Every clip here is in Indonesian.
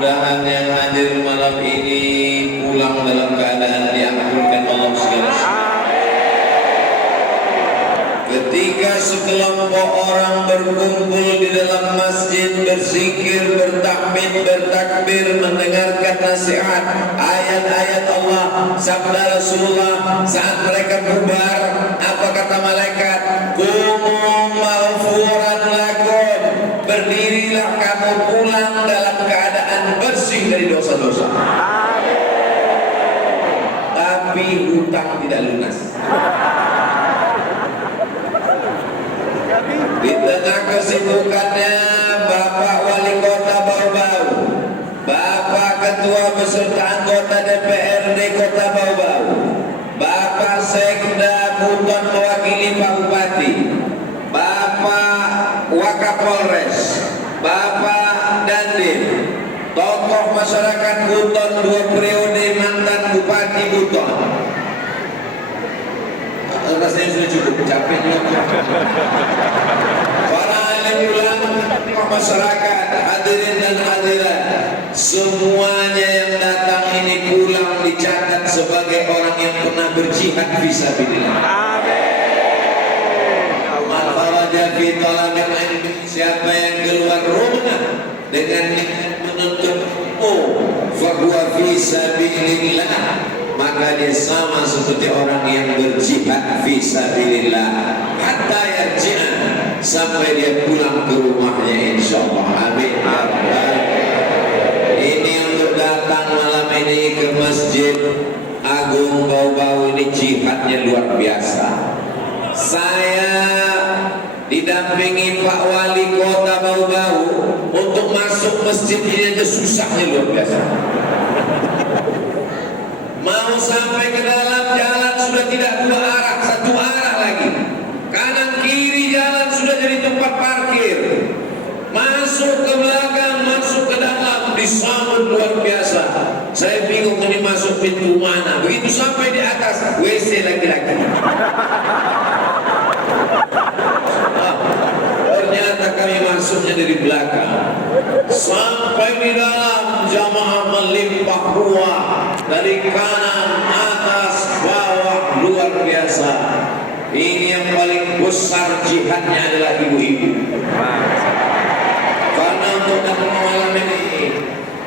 Mudah-mudahan yang hadir malam ini pulang dalam keadaan diampunkan Allah segala salah. Ketika sekelompok orang berkumpul di dalam masjid, berzikir, bertahmid, bertakbir, mendengarkan nasihat, ayat-ayat Allah, sabda Rasulullah, saat mereka bubar, apa kata malaikat? Qumu maghfuran lakum, berdirilah kamu pulang dalam keadaan bersih dari dosa-dosa. Tapi hutang tidak lunas. Di tengah kesibukannya Bapak Wali Kota Bau-Bau, Bapak Ketua beserta anggota DPRD Kota Bau-Bau, Bapak Sekda Buton mewakili Pak Bupati, Bapak Wakapolres, Bapak Dandim, tokoh masyarakat Buton 2 periode mantan Bupati Buton. Rasanya sudah cukup, capek juga. Para alim ulama, masyarakat, hadirin dan hadirat, semuanya yang datang ini pulang dicatat sebagai orang yang pernah berjihad fisabilillah. Amin. Man kharaja fi talabil ilmi, siapa yang keluar rumah dengan niat menuntut ilmu, fa huwa fi sabilillah, maka dia sama seperti orang yang berjihad fisabilillah hatta yarji'an, sampai dia pulang ke rumahnya insyaallah. Amin. Ini untuk datang malam ini ke Masjid Agung Bau-Bau ini jihadnya luar biasa. Saya didampingi Pak Wali Kota Bau-Bau untuk masuk masjid ini aja susahnya luar biasa. Mau sampai ke dalam jalan sudah tidak 2 arah, 1 arah lagi. Kanan kiri jalan sudah jadi tempat parkir. Masuk ke belakang, masuk ke dalam, disambut luar biasa. Saya bingung ini masuk pintu mana. Begitu sampai di atas, WC laki-laki. Ternyata kami masuknya dari belakang. Sampai di dalam, jamaah melimpah ruah dari kanan, atas, bawah, luar biasa. Ini yang paling besar jihadnya adalah ibu-ibu. Karena untuk datang malam ini,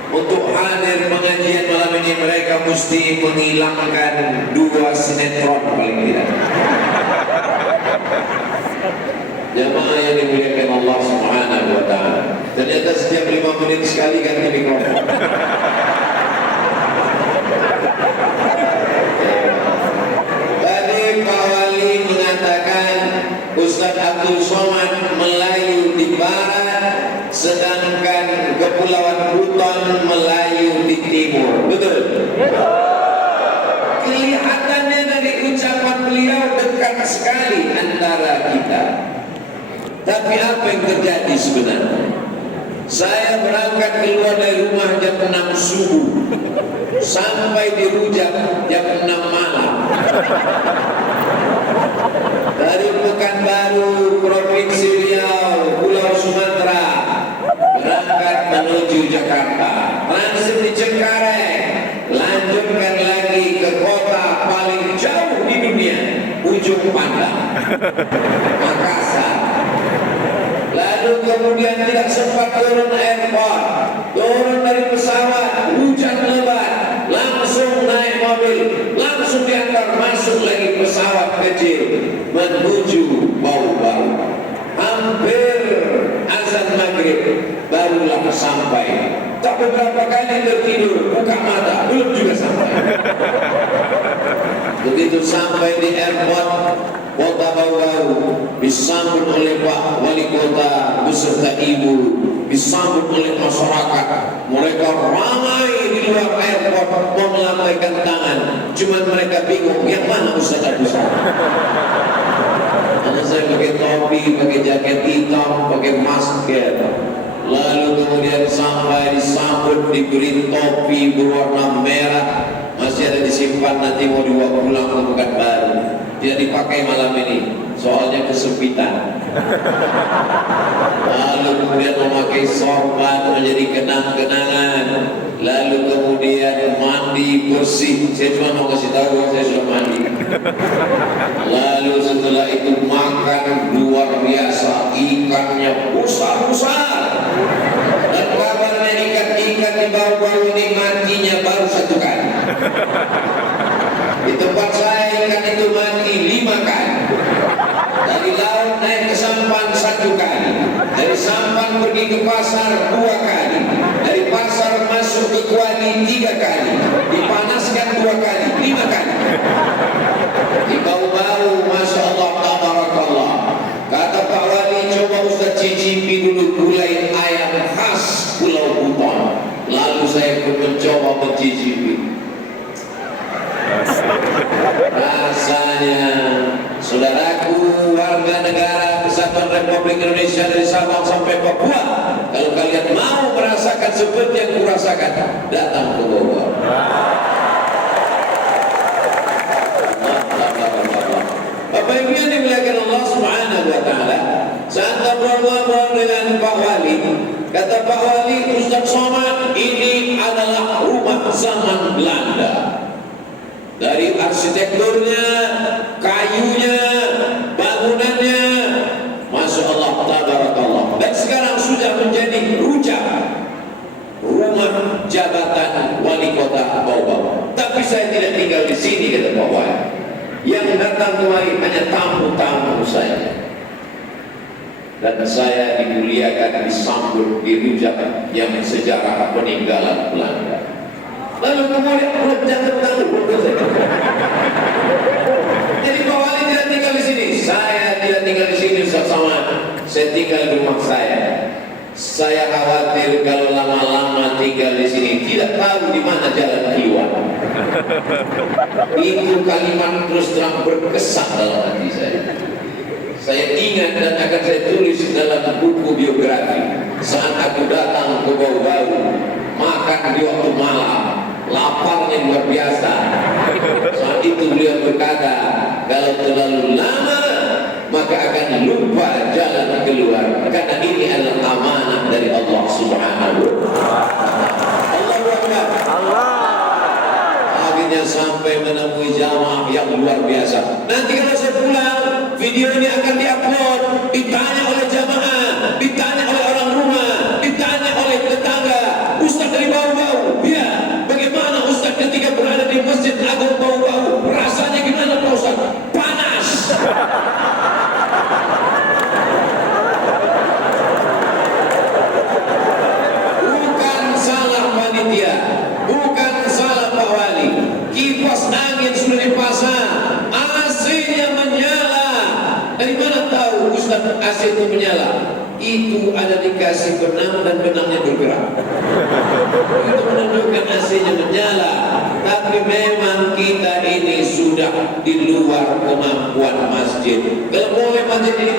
untuk hadir pengajian malam ini, mereka mesti menghilangkan 2 sinetron paling tidak. Jamaah yang dimuliakan Allah Subhanahu wa ta'ala. Ternyata setiap 5 menit sekali ganti mikrofon. Tadi Pak Wali mengatakan Ustaz Abdul Somad Melayu di barat, sedangkan Kepulauan Buton Melayu di timur. Betul? Kelihatannya dari ucapan beliau dekat sekali antara kita. Tapi apa yang terjadi sebenarnya? Saya berangkat keluar dari rumah jam 6 subuh, sampai di Rujak jam 6 malam. Dari Pekanbaru, Provinsi Riau, Pulau Sumatera, berangkat menuju Jakarta, transit di Cengkareng, lanjutkan lagi ke kota paling jauh di dunia, Ujung Pandang, Makassar. Lalu kemudian tidak sempat turun airport, turun dari pesawat, hujan lebat, langsung naik mobil, langsung diantar masuk lagi pesawat kecil menuju Bau-Bau. Hampir azan maghrib barulah sampai. Tak beberapa kali tertidur, buka mata, belum juga sampai. Begitu sampai di airport Kota Bau-Bau, disambut oleh Pak Wali Kota beserta ibu, disambut oleh masyarakat. Mereka ramai di luar airport mau melambaikan tangan, cuma mereka bingung yang mana Ustaz Abdul Somad. Karena saya pakai topi, pakai jaket hitam, pakai masker. Lalu kemudian sampai disambut, diberi topi berwarna merah. masih ada disimpan, nanti mau dibawa pulang ke Pekanbaru. Tidak dipakai malam ini, soalnya kesempitan. Lalu kemudian memakai sorban menjadi kenang-kenangan. Lalu kemudian mandi bersih. Saya cuma mau kasih tahu saya sudah mandi. Lalu setelah itu makan luar biasa, ikannya besar-besar. Dan kabarnya ikan-ikan di bawah ini matinya baru 1 kali. Di tempat saya ikan itu mati 5 kali. Dari laut naik ke sampan 1 kali. Dari sampan pergi ke pasar 2 kali. Dari pasar masuk ke kuali 3 kali. Dipanaskan 2 kali, 5 kali. Di bau-bau, Masya Allah, tabarakallah. Kata Pak Wali, coba Ustaz cicipi dulu gulai ayam khas Pulau Buton. Lalu saya pun mencoba mencicipi. Rasanya, saudaraku warga negara Kesatuan Republik Indonesia dari Sabang sampai Papua, kalau kalian mau merasakan seperti yang kurasakan, datang ke Bogor. Bapak Ibu yang dimuliakan Allah Subhanahu wa taala, saat ngobrol-ngobrol dengan Pak Wali, kata Pak Wali, Ustaz Somad, ini adalah rumah zaman Belanda. Dari arsitekturnya, kayunya, bangunannya, Masya Allah, tabarakallah. Dan sekarang sudah menjadi rujak rumah jabatan wali kota Bau-Bau. Tapi saya tidak tinggal di sini, kata Pak Wali. Yang datang kemari hanya tamu-tamu saya. Dan saya dimuliakan, disambut di rujak yang sejarah peninggalan Belanda. Lalu kemudian jangan jadi Pak Wali tidak tinggal di sini. Saya tidak tinggal di sini, Ustaz Somad. Saya tinggal di rumah saya. Saya khawatir kalau lama-lama tinggal di sini tidak tahu di mana jalan keluar. Itu kalimat terus terang berkesan dalam hati saya. Saya ingat dan akan saya tulis dalam buku biografi. Saat aku datang ke Bau-Bau, makan di waktu malam, laparnya luar biasa. Saat itu beliau berkata, kalau terlalu lama maka akan lupa jalan keluar, karena ini adalah amanah dari Allah Subhanahu wa ta'ala. Allahu Akbar. Akhirnya sampai menemui jamaah yang luar biasa. Nanti kalau saya pulang, video ini akan diupload, ditanya oleh jamaah, ditanya oleh orang rumah, ditanya oleh tetangga. Ustaz dari Bau-Bau, ya, bagaimana Ustaz ketika berada di Masjid Agung Bau-Bau? Rasanya gimana Pak Ustaz? Panas. Bukan salah panitia, bukan salah Pak Wali. Kipas angin sudah dipasang, AC-nya menyala. Dari mana tahu Ustaz AC itu menyala? Itu ada dikasih benang dan benangnya bergerak. Itu menunjukkan AC-nya menyala. Tapi memang kita ini sudah di luar kemampuan masjid. Kalau boleh masjid ini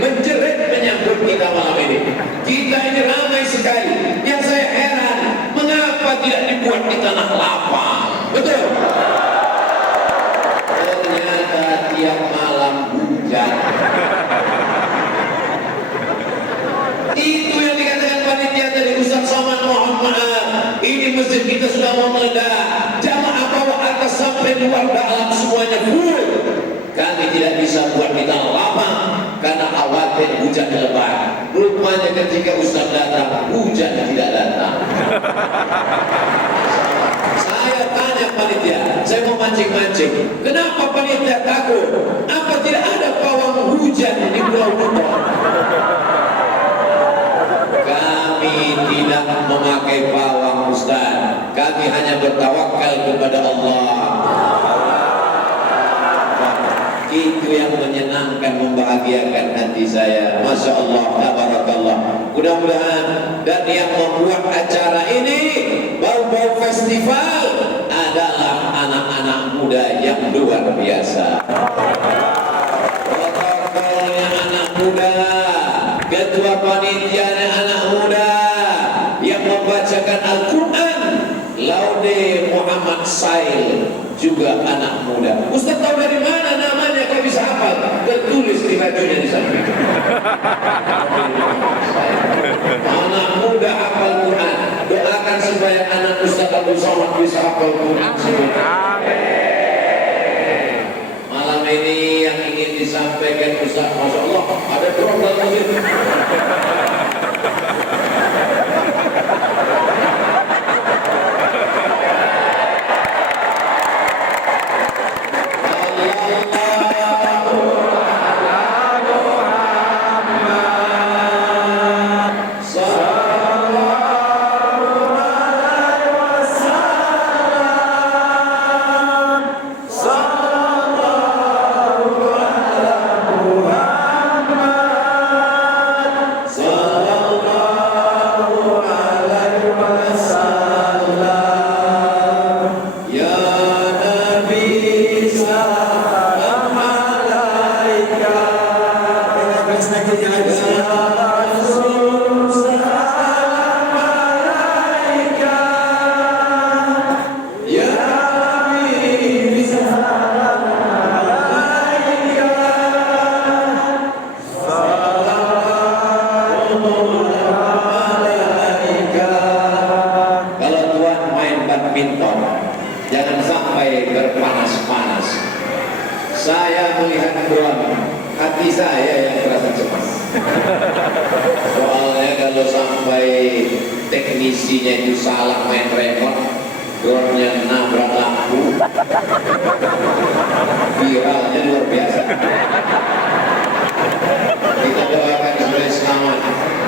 menjerit menyambut kita malam ini. Kita ini ramai sekali. Yang saya heran, mengapa tidak dibuat di tanah lapang? Betul? Ternyata tiap malam hujan. Itu yang dikatakan panitia tadi, Ustaz Somad, mohon maaf, ini masjid kita sudah mau meledak. Jamaah bawah atas sampai luar dalam semuanya full. Kami tidak bisa buat di tanah lapang karena khawatir hujan lebat. Rupanya ketika Ustaz datang, hujan tidak datang. Saya tanya panitia, saya mau mancing-mancing, kenapa panitia takut? Apa tidak ada pawang hujan di Pulau Buton? Kami tidak memakai pawang, Ustaz. Kami hanya bertawakal kepada Allah. Itu yang menyenangkan, membahagiakan hati saya. Masya Allah, tabarakallah. Mudah-mudahan, dan yang membuat acara ini, Bau-Bau Festival, adalah anak-anak muda yang luar biasa. Protokolnya anak muda, ketua panitianya anak muda, yang membacakan Al-Quran Laude Muhammad Sail juga anak muda. Ustaz tahu dari mana namanya, kok bisa hafal? Tertulis di bajunya di samping. Anak muda hafal Quran. Doakan supaya anak Ustaz Abdul Somad bisa hafal Quran. Malam ini yang ingin disampaikan Ustaz, Masya Allah, ada drum dalam masjid. Jangan sampai berpanas-panas. Saya melihat drone, hati saya yang terasa cemas. Soalnya kalau sampai teknisinya itu salah main remote, drone-nya nabrak lampu, viralnya luar biasa. Kita doakan supaya selamat.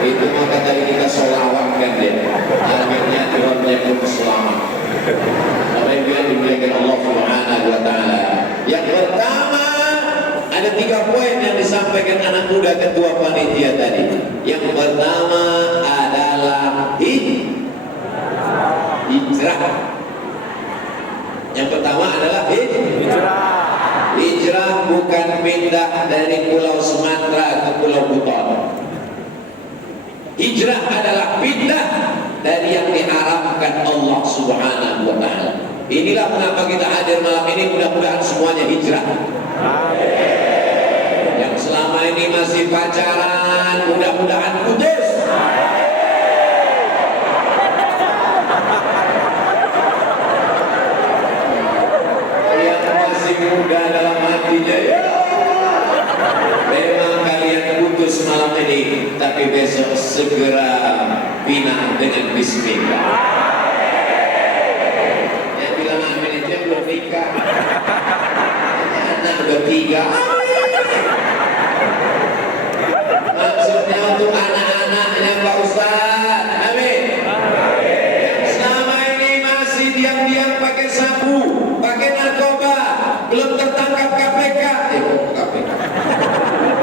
Itu maka tadi kita sholawatkan dia. Akhirnya drone-nya pun selamat. Bapak Ibu yang dimuliakan Allah Subhanahu wa Ta'ala. Yang pertama, ada 3 poin yang disampaikan anak muda ketua panitia tadi. Yang pertama adalah hijrah. Yang pertama adalah hijrah. Hijrah bukan pindah dari Pulau Sumatera ke Pulau Buton. Hijrah adalah pindah dari yang diharapkan Allah Subhanahu wa Ta'ala. Inilah mengapa kita hadir malam ini, mudah-mudahan semuanya hijrah. Yang selama ini masih pacaran, mudah-mudahan putus. Yang masih muda dalam hatinya, ya memang kalian putus malam ini, tapi besok segera bina dengan bismillah. Yang bilang amin itu yang belum nikah, anak udah 3. Maksudnya untuk anak-anaknya Pak Ustaz. Amin. Selama ini masih diam-diam pakai sabu, pakai narkoba, belum tertangkap KPK.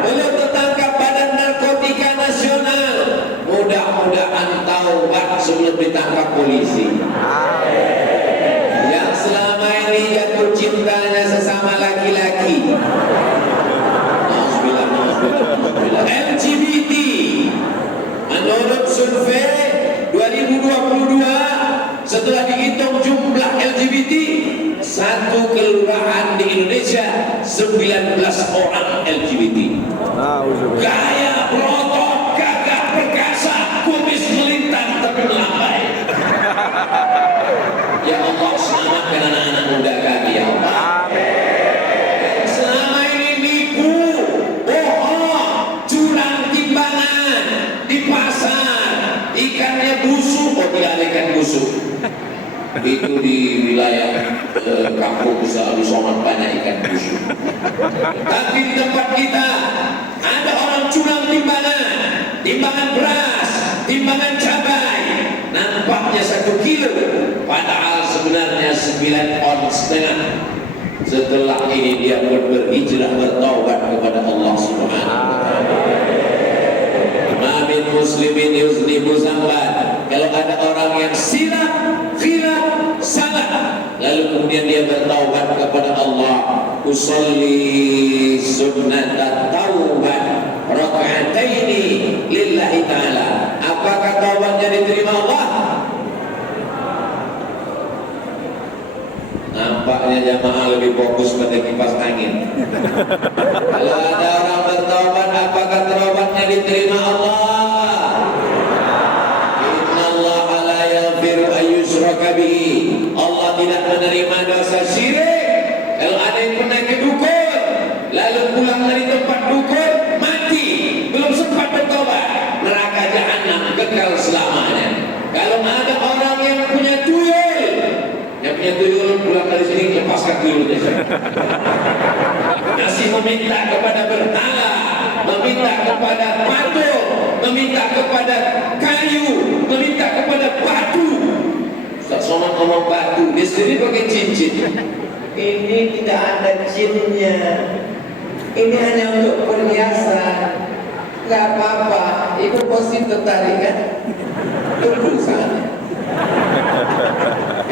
Belum tertangkap Badan Narkotika Nasional. Mudah-mudahan taubat sebelum ditangkap polisi. Yang selama ini jatuh cintanya sesama laki-laki, LGBT, menurut survei 2022, setelah dihitung jumlah LGBT, satu kelurahan di Indonesia 19 orang LGBT. Gaya berotot, gagah perkasa, kumis melintang tapi melambai. Ya Allah, selamatkan anak-anak muda kami, ya Allah. Selama ini nipu, bohong, curang timbangan di pasar, ikannya busuk, kok tidak ada ikan busuk. Itu di wilayah kampung Ustaz Abdul Somad banyak ikan busuk. Tapi di tempat kita ada orang curang timbangan beras, timbangan cabai, nampaknya 1 kilo, padahal sebenarnya 9,5 on. Setelah ini dia berhijrah, bertaubat kepada Allah Subhanahu wa Ta'ala. Mamin muslimin yuznibu zamban. Kalau ada orang yang khilaf, salah, lalu kemudian dia bertaubat kepada Allah, usolli sunnata taubat raka'ataini lillahi ta'ala. Apakah taubatnya diterima Allah? Nampaknya Sabarnya jamaah lebih fokus pada kipas angin. Kalau ada orang bertaubat, apakah taubatnya diterima Allah? Innallaha la yaghfiru an yushraka bihi. Allah tidak menerima dosa syirik. Kalau ada yang pernah ke dukun, lalu pulang dari tempat dukun, mati, belum sempat bertobat, neraka jahanam kekal selamanya. Kalau ada orang yang punya tuyul pulang dari sini, lepaskan tuyulnya. Masih meminta kepada berhala, meminta kepada patung, meminta kepada kayu, meminta kepada batu. Ustaz Somad ngomong batu, dia sendiri pakai cincin. Ini tidak ada jinnya, ini hanya untuk perhiasan. Gak apa-apa, ibu pasti tertarik kan? Tunggu sana.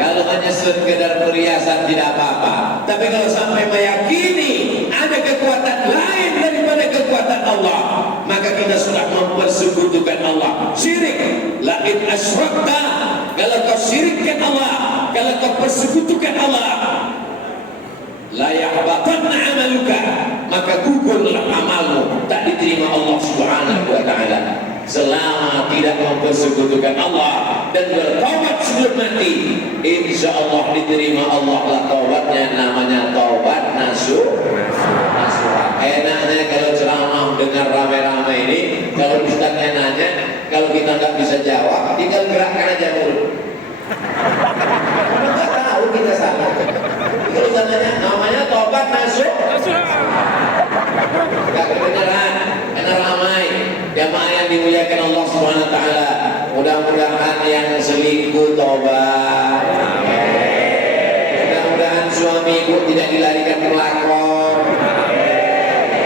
Kalau hanya sekedar perhiasan tidak apa-apa, tapi kalau sampai meyakini ada kekuatan lain daripada kekuatan Allah, maka kita sudah mempersekutukan Allah. Syirik, la in asyrakta, kalau kau syirikkan Allah, kalau kau persekutukan Allah, la yahbatanna amaluka, maka gugurlah amalmu, tak diterima Allah Subhanahu wa taala. Selama tidak mempersekutukan Allah dan bertaubat sebelum mati, insya Allah diterima Allah lah taubatnya. Namanya taubat nasuh. Enaknya kalau ceramah dengar rame-rame ini, kalau ustaznya nanya, kalau kita nggak bisa jawab, tinggal gerakkan aja mulut. Nggak tahu kita salah. Kalau ustaznya namanya taubat nasuh. Nggak kebenaran, karena ramai. Jamaah yang dimuliakan Allah Subhanahu wa taala, mudah-mudahan yang selingkuh tobat. Mudah-mudahan suami ibu tidak dilarikan ke pelakor.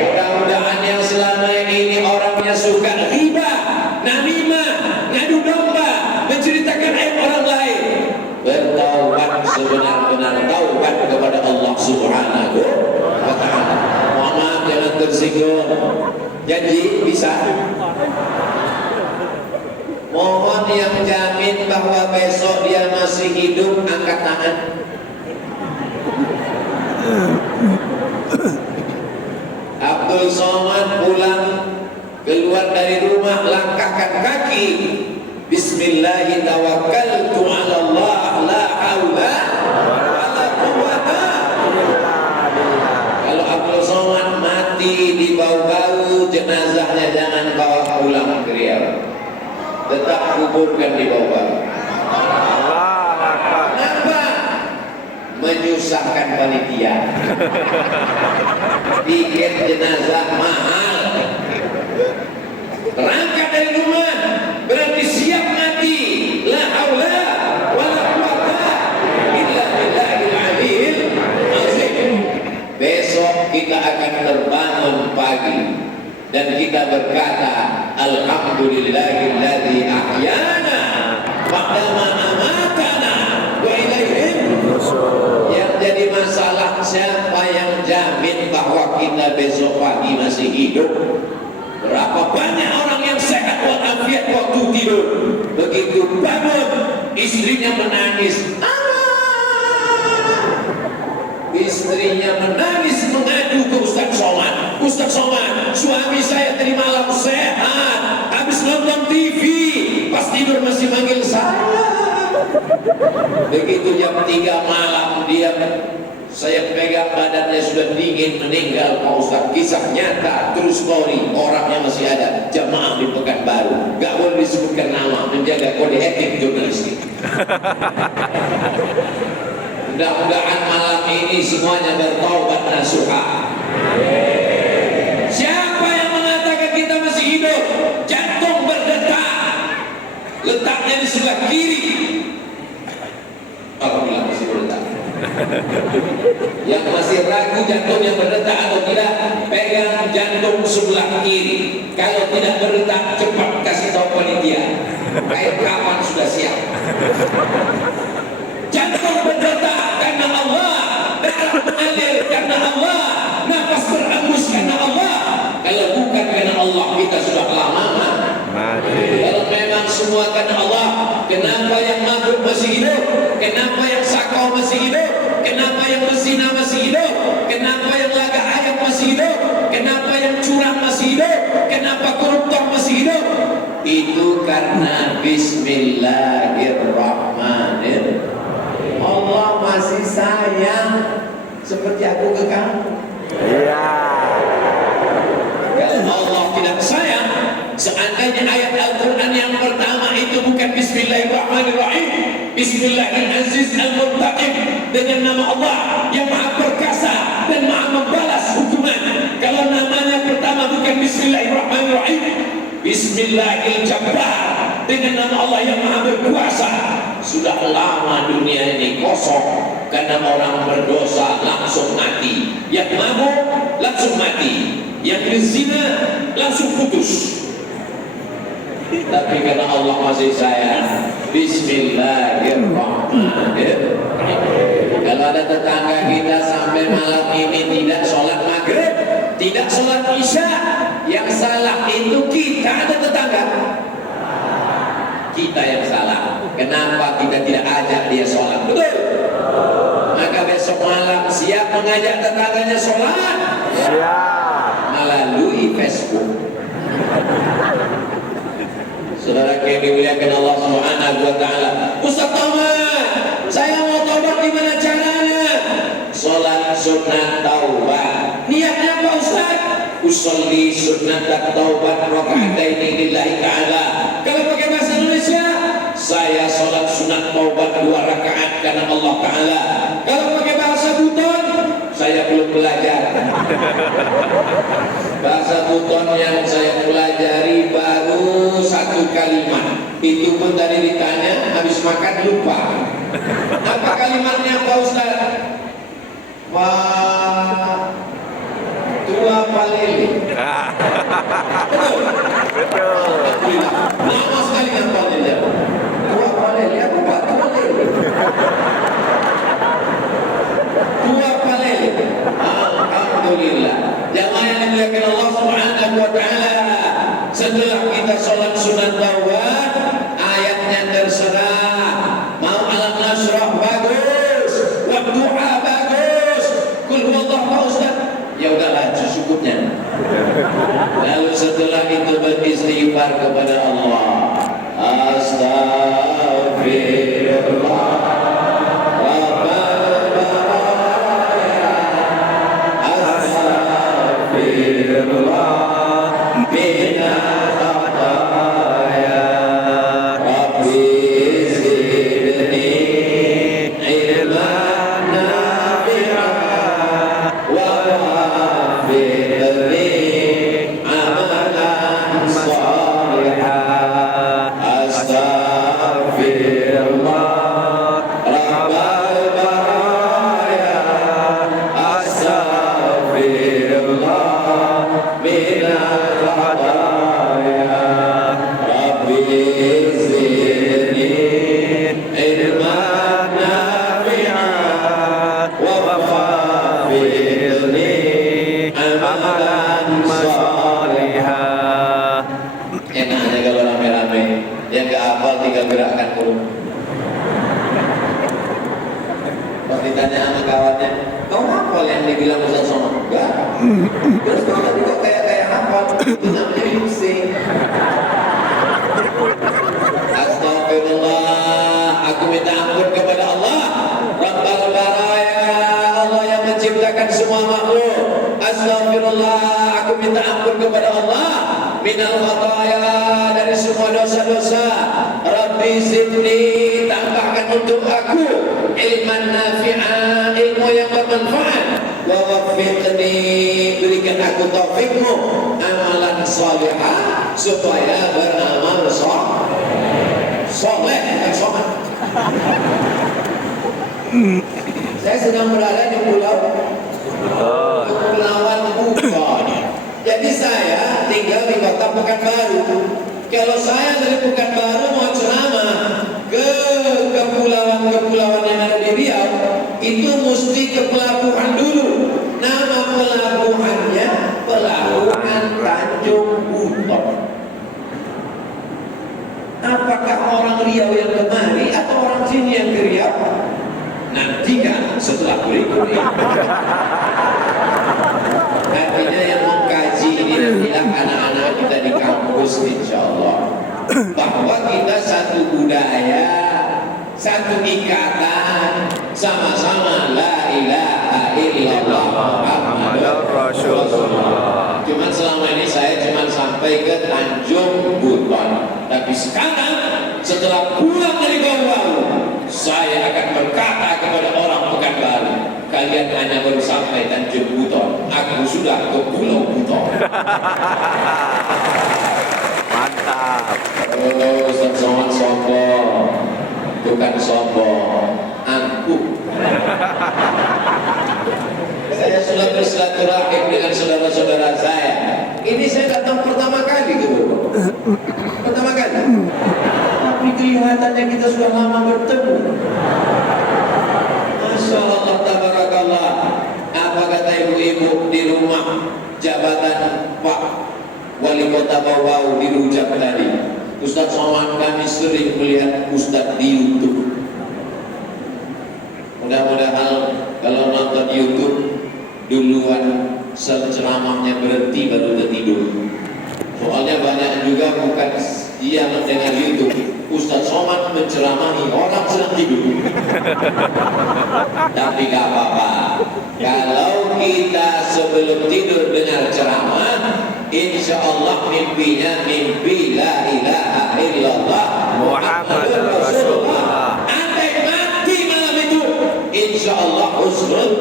Mudah-mudahan yang selama ini orangnya suka ghibah, namimah, ngadu domba, menceritakan aib orang lain, bertaubat sebenar-benar taubat kepada Allah Subhanahu wa taala. Mohon maaf, jangan tersinggung. Janji bisa. Mohon yang jamin bahwa besok dia masih hidup, angkat tangan. Abdul Somad pulang keluar dari rumah, langkahkan kaki. Bismillah tawakkaltu 'ala Allah, la haula wala quwwata. Kalau Abdul Somad mati di bau-bau, jenazahnya jangan bawa pulang ke Riau, tetap kuburkan di bau-bau. Kenapa? Menyusahkan panitia. Tiket jenazah mahal. Berangkat dari rumah berarti siap mati. La haula wala quwwata illa billahil aliyil azim. Besok kita akan terbangun pagi dan kita berkata, alhamdulillahilladzi ahyana ba'dama amatana wa ilaihi nusyur. Yang jadi masalah, siapa yang jamin bahwa kita besok pagi masih hidup? Berapa banyak orang yang sehat walafiat waktu tidur, begitu bangun istrinya menangis, istrinya menangis mengadu ke Ustaz Somad. Ustaz Somad, suami saya tadi malam sehat, habis nonton TV, pas tidur masih manggil saya. Begitu jam 3 malam dia, saya pegang badannya sudah dingin, meninggal Pak Ustaz. Kisah nyata, true story, orangnya masih ada. Jamaah di Pekanbaru, gak boleh disebutkan nama, menjaga kode etik jurnalistik. Mudah-mudahan malam ini semuanya bertaubat nasuha. Siapa yang mengatakan kita masih hidup? Jantung berdetak, letaknya di sebelah kiri. Alhamdulillah masih berdetak. Yang masih ragu jantungnya berdetak atau tidak, pegang jantung sebelah kiri. Kalau tidak berdetak, cepat kasih tahu panitia. Kayak kapan sudah siap. Jantung berdetak karena Allah, darah mengalir karena Allah, nafas berhembus karena Allah. Kalau bukan karena Allah, kita sudah lama mati. Kalau memang semua karena Allah, kenapa yang mabuk masih hidup? Kenapa yang sakau masih hidup? Kenapa yang masih karena Bismillahirrahmanirrahim. Allah masih sayang seperti aku ke kamu. Iya. Kalau Allah tidak sayang, seandainya ayat Al-Quran yang pertama itu bukan Bismillahirrahmanirrahim, Bismillahirrahmanirrahim Al-Muntaqim, dengan nama Allah yang maha perkasa dan maha membalas hukuman. Kalau namanya pertama bukan Bismillahirrahmanirrahim, Bismillahirrahmanirrahim, dengan nama Allah yang maha berkuasa, sudah lama dunia ini kosong karena orang berdosa langsung mati, yang mabuk langsung mati, yang berzina langsung putus. Tapi karena Allah masih sayang, Bismillahirrahmanirrahim. Kalau ada tetangga kita sampai malam ini tidak sholat maghrib, tidak sholat isya, yang salah itu kita atau tetangga? Kita yang salah. Kenapa kita tidak ajak dia sholat? Betul. Maka besok malam siap mengajak tetangganya sholat? Siap. Melalui Facebook. Saudara yang dimuliakan Allah Subhanahu wa taala. Ustaz Taufik, saya mau taubat gimana caranya? Salat sunat taubat. Niatnya apa Ustaz? Usolli sunat taubat raka'ataini lillahi ta'ala. Kalau pakai bahasa Indonesia, saya salat sunat taubat 2 rakaat karena Allah taala. Kalau pakai bahasa buton, saya belum belajar. Bahasa buton yang saya pelajari baru 1 kalimat. Itu pun tadi ditanya, habis makan lupa. Apa kalimatnya Pak Ustaz? Wah, tua palele. Betul. Betul. Lama sekali kan palele. Tua palele, apa Pak? Tua palele. Tua palele. Alhamdulillah. Jamaah yang dimuliakan Allah Subhanahu wa taala. Setelah kita sholat sunat taubat, ayatnya terserah. Mau alam nasrah bagus, wa duha bagus, kul huwallahu Pak Ustaz. Ya udahlah, cukupnya. Lalu setelah itu beristighfar kepada Allah. Astaghfirullah. Enaknya kalau rame-rame, yang gak hafal tinggal gerakkan mulut. Kalau ditanya sama kawannya, kau hafal yang dibilang Ustaz Somad? Enggak. Terus kalau kok kayak hafal, itu namanya musik. Astagfirullah, aku minta ampun kepada Allah, Rabbal Baraya, Allah yang menciptakan semua makhluk. Astagfirullah, aku minta ampun kepada Allah, minal khataya, dari semua dosa-dosa. Rabbi zidni, tambahkan untuk aku ilman nafi'ah, ilmu yang bermanfaat. Wa waffiqni, berikan aku taufikmu, amalan salihah, supaya beramal soleh, bukan somat. Saya sedang berada di Kepulauan Buton. Jadi saya tinggal di kota Pekanbaru. Kalau saya dari Pekanbaru mau ceramah ke kepulauan-kepulauan yang ada di Riau, itu mesti ke pelabuhan dulu. Nama pelabuhannya Pelabuhan Tanjung Buton. Apakah orang Riau yang kemari atau orang sini yang ke Riau? Nantikan setelah berikut ini. Artinya yang mengkaji ini adalah anak-anak kita di kampus, insya Allah, bahwa saya satu ikatan, sama-sama la ilaha illallah Muhammadur Rasulullah. Cuman selama ini saya cuma sampai ke Tanjung Buton, tapi sekarang setelah pulang dari Bau-Bau, saya akan berkata kepada orang Pekanbaru, kalian hanya baru sampai Tanjung Buton, aku sudah ke Pulau Buton. Mantap. Oh, Ustaz Somad sombong, bukan sombong, angkuh. Saya sudah bersilaturahim dengan saudara-saudara saya. Ini saya datang pertama kali ke Bogor. Pertama kali. Tapi kelihatannya kita sudah lama bertemu. Masya Allah, tabarakallah. Apa kata ibu-ibu di rumah jabatan Pak Wali Kota Bau-Bau dirujak tadi? Ustaz Somad, kami sering melihat Ustaz di YouTube. Mudah-mudahan kalau nonton YouTube duluan ceramahnya berhenti baru tertidur. Soalnya banyak juga bukan dia mendengar YouTube, Ustaz Somad menceramahi orang sedang tidur. Tapi gak apa-apa, kalau kita sebelum tidur dengar ceramah, insya Allah mimpinya mimpi la ilaha illallah Muhammadur Rasulullah. Andai mati malam itu, insya Allah husnul.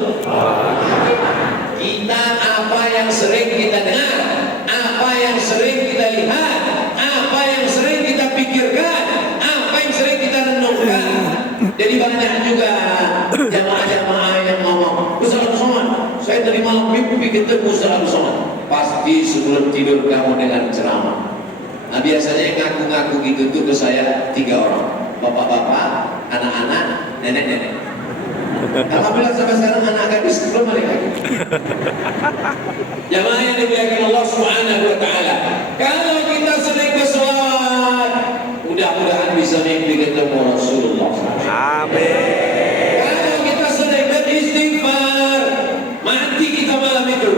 Kita apa yang sering kita dengar, apa yang sering kita lihat, apa yang sering kita pikirkan, apa yang sering kita renungkan. Jadi banyak juga jamaah-jamaah yang ngomong, Ustaz Somad, saya tadi malam mimpi ketemu Ustaz Somad. Pasti sebelum tidur kamu dengan ceramah. Nah biasanya yang ngaku-ngaku gitu tuh ke saya 3 orang, bapak-bapak, anak-anak, nenek-nenek. Alhamdulillah sampai sekarang anak gadis belum ada lagi. Jamaah yang dimuliakan Allah Subhanahu wa taala. Kalau kita sering bersolat, mudah-mudahan bisa mimpi ketemu Rasulullah. Amin. Kalau kita sering beristighfar, mati kita malam itu,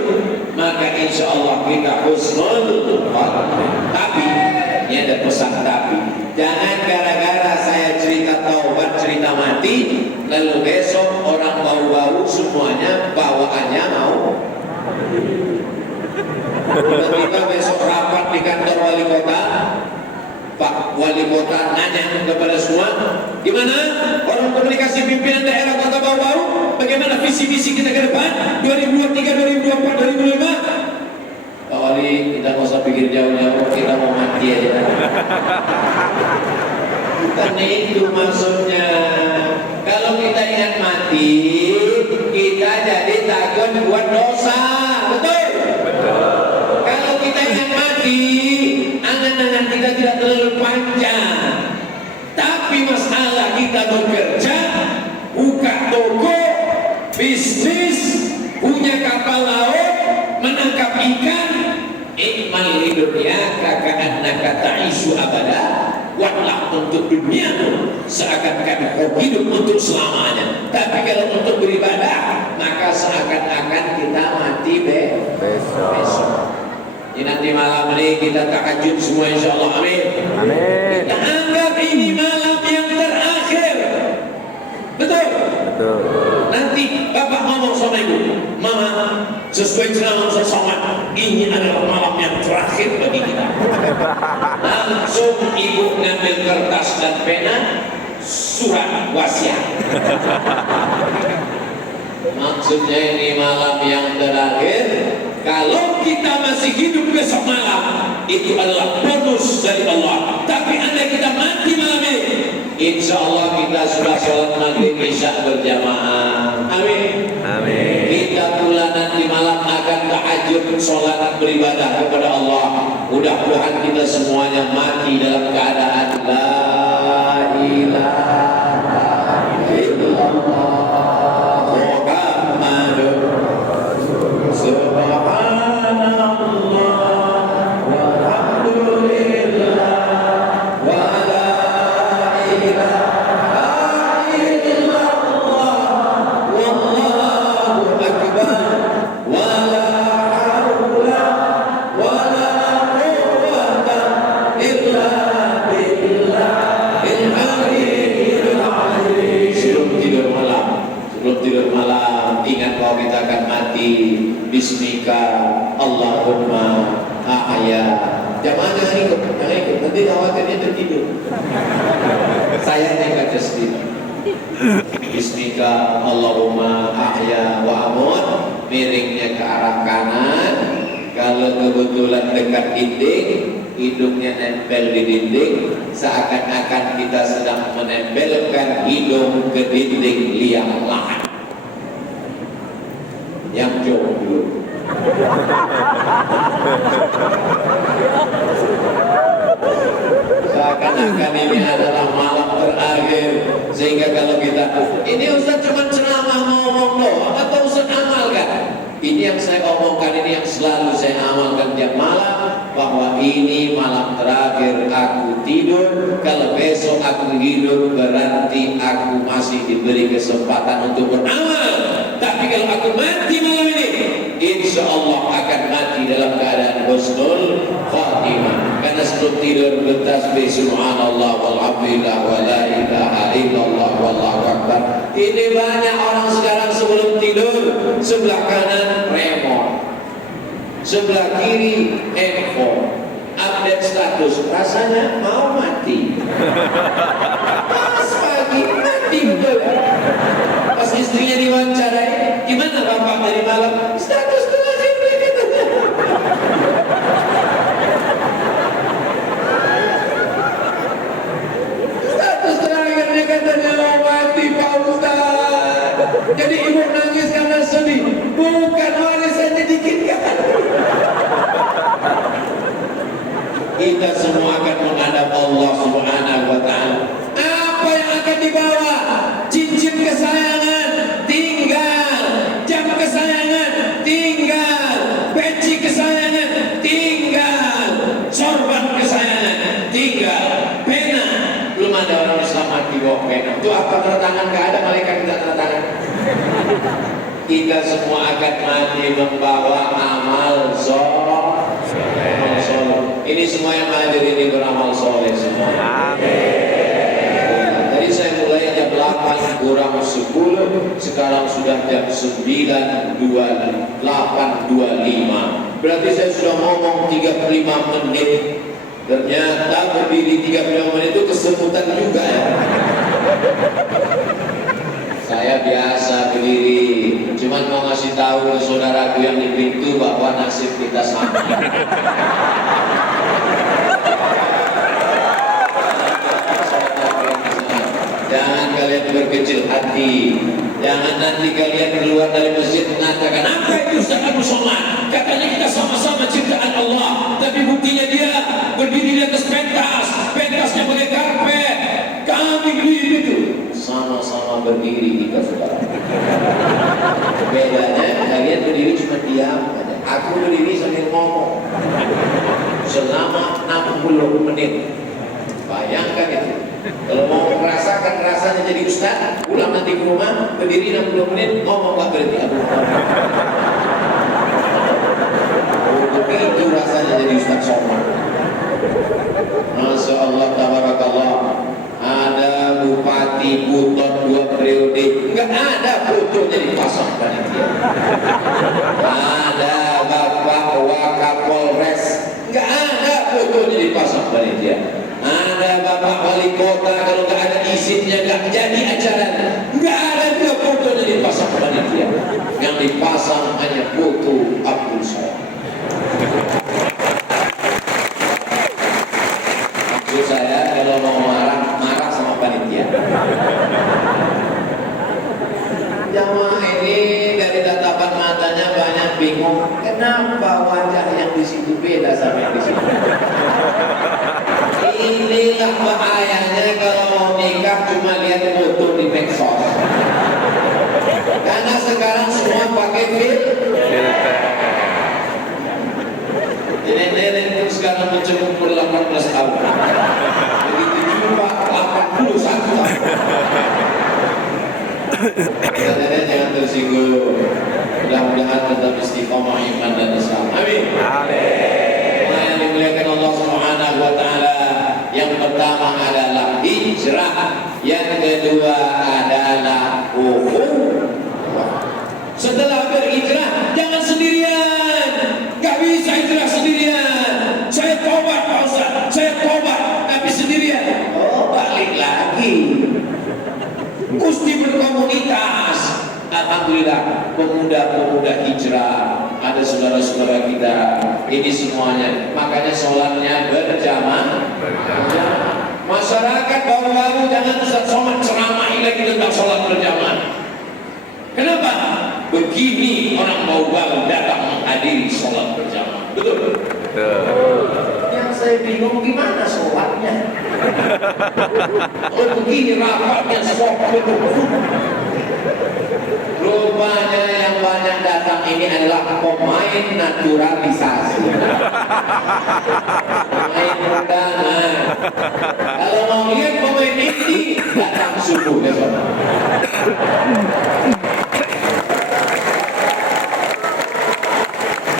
maka insya Allah kita husnul khatimah. Tapi ini ada pesan tapi. Jangan gara-gara saya cerita taubat, cerita mati, lalu besok orang Bau-Bau semuanya bawaannya mau. Tiba-tiba besok rapat di kantor wali kota, Pak Wali Kota nanya kepada semua, gimana orang komunikasi pimpinan daerah Kota Bau-Bau, bagaimana visi-visi kita ke depan 2023, 2024, 2025? Pak Wali, kita nggak usah pikir jauh-jauh, kita mau mati aja. Bukan itu maksudnya. Kalau kita ingat mati, kita jadi takut buat dosa. Betul? Betul. Kalau kita ingat mati, angan-angan kita tidak terlalu panjang. Tapi masalah kita bekerja, buka toko, bisnis, punya kapal laut, menangkap ikan, ikmal hidupnya kaka'annaka ta'isu abada, buatlah untuk dunia seakan-akan kau hidup untuk selamanya. Tapi kalau untuk beribadah, maka seakan-akan kita mati besok. Ini nanti malam ini kita tahajud semua insya Allah, amin. Amin. Kita anggap ini malam yang terakhir. Betul? Betul. Nanti bapak ngomong sama ibu, mama, sesuai ceramah Ustaz Somad, ini adalah malam yang terakhir bagi kita. Langsung ibu ngambil kertas dan pena, surat wasiat. Maksudnya ini malam yang terakhir. Kalau kita masih hidup besok malam, itu adalah bonus dari Allah. Tapi andai kita mati malam ini, insya Allah kita sudah sholat maghrib isya berjamaah. Amin. Amin. Kita pula nanti malam akan tahajud, sholat beribadah kepada Allah. Mudah-mudahan kita semuanya mati dalam keadaan la ilaha illallah Muhammadur Rasulullah. Illa billah. Bismika Allahumma ahya. Jamaah jangan ikut, nanti khawatirnya tertidur. Saya yang baca sendiri. Bismika Allahumma ahya wa amut, miringnya ke arah kanan. Kalau kebetulan dekat dinding, hidungnya nempel di dinding, seakan-akan kita sedang menempelkan hidung ke dinding liang lahat. Yang jauh dulu. Seakan-akan ini adalah malam terakhir, sehingga kalau kita ini Ustaz cuma ceramah ngomong doang atau Ustaz amalkan? Ini yang saya omongkan, ini yang selalu saya amalkan tiap malam, bahwa ini malam terakhir aku tidur. Kalau besok aku hidup berarti aku masih diberi kesempatan untuk beramal. Tapi kalau aku mati malam ini, insya Allah akan mati dalam keadaan husnul khatimah. Karena sebelum tidur bertasbih subhanallah walhamdulillah wa la ilaha illallah wallahu akbar. Ini banyak orang sekarang sebelum tidur, sebelah kanan remote, sebelah kiri handphone, update status, rasanya mau mati. Pas pagi mati betul. Pas istrinya diwawancarai, gimana bapak dari malam? Status terakhir katanya. Status terakhirnya katanya mau mati Pak Ustaz. Jadi ibu nangis karena sedih, bukan warisannya dikit kan? Kita semua akan menghadap Allah Subhanahu wa Ta'ala. Apa yang akan dibawa? Cincin kesayangan tinggal, jam kesayangan tinggal, peci kesayangan tinggal, sorban kesayangan tinggal, pena. Belum ada orang Islam mati bawa pena. Itu apa tanda tangan? Gak ada malaikat kita tanda tangan. Kita semua akan mati membawa amal soleh. Ini semua yang hadir ini beramal soleh semua. Amin. Tadi saya mulai jam 8 kurang 10, sekarang sudah jam 9.28.25. Berarti saya sudah ngomong 35 menit. Ternyata berdiri 35 menit itu kesemutan juga ya. Saya biasa berdiri, cuman mau ngasih tahu ke saudaraku yang di pintu bahwa nasib kita sama. Jangan kalian berkecil hati. Jangan nanti kalian keluar dari masjid mengatakan, apa itu Ustaz Abu Somad? Katanya kita sama-sama ciptaan Allah, tapi buktinya dia berdiri di atas pentas, pentasnya pakai karpet. Kami berdiri itu sama-sama berdiri kita saudara. Bedanya kalian berdiri cuma diam aja. Aku berdiri sambil ngomong selama 60 menit. Bayangkan itu. Kalau mau merasakan rasanya jadi ustaz, pulang nanti ke rumah, berdiri 60 menit, ngomong gak berhenti. Begitu rasanya jadi ustaz somad. Masya Allah, tabarakallah. Ada bupati Buton 2 periode, nggak ada fotonya dipasang panitia. Ada bapak Wakapolres, nggak ada fotonya dipasang panitia. Ada bapak wali kota, kalau nggak ada izinnya nggak jadi acara. Nggak ada juga fotonya dipasang panitia. Yang dipasang hanya foto Abdul Somad. Maksud saya kalau mau marah sama panitia. Jamaah ini dari tatapan matanya banyak bingung, kenapa wajah yang di situ beda sama yang di situ. Inilah bahayanya kalau mau nikah cuma lihat foto di medsos. Karena sekarang semua pakai filter. Nenek-nenek itu sekarang mencukupi 18 tahun. Begitu juga 81 tahun. Nenek jangan tersinggung. Mudah-mudahan tetap istiqomah iman dan Islam. Amin. Amin. Yang dimuliakan Allah Subhanahu wa Ta'ala. Yang pertama adalah hijrah, yang kedua adalah ukhuwah. Setelah berhijrah jangan sendirian. Mesti berkomunitas. Alhamdulillah, pemuda-pemuda hijrah, ada saudara-saudara kita, ini semuanya. Makanya sholatnya berjamaah. Masyarakat baru-baru jangan Ustaz Somad ceramahi lagi tentang sholat berjamaah. Kenapa? Begini orang baru-baru datang menghadiri sholat berjamaah. Betul? Yang saya bingung gimana sholatnya? Oh begini rapatnya rupanya yang banyak datang ini adalah pemain naturalisasi, pemain undangan. Kalau mau lihat pemain ini datang subuh besok.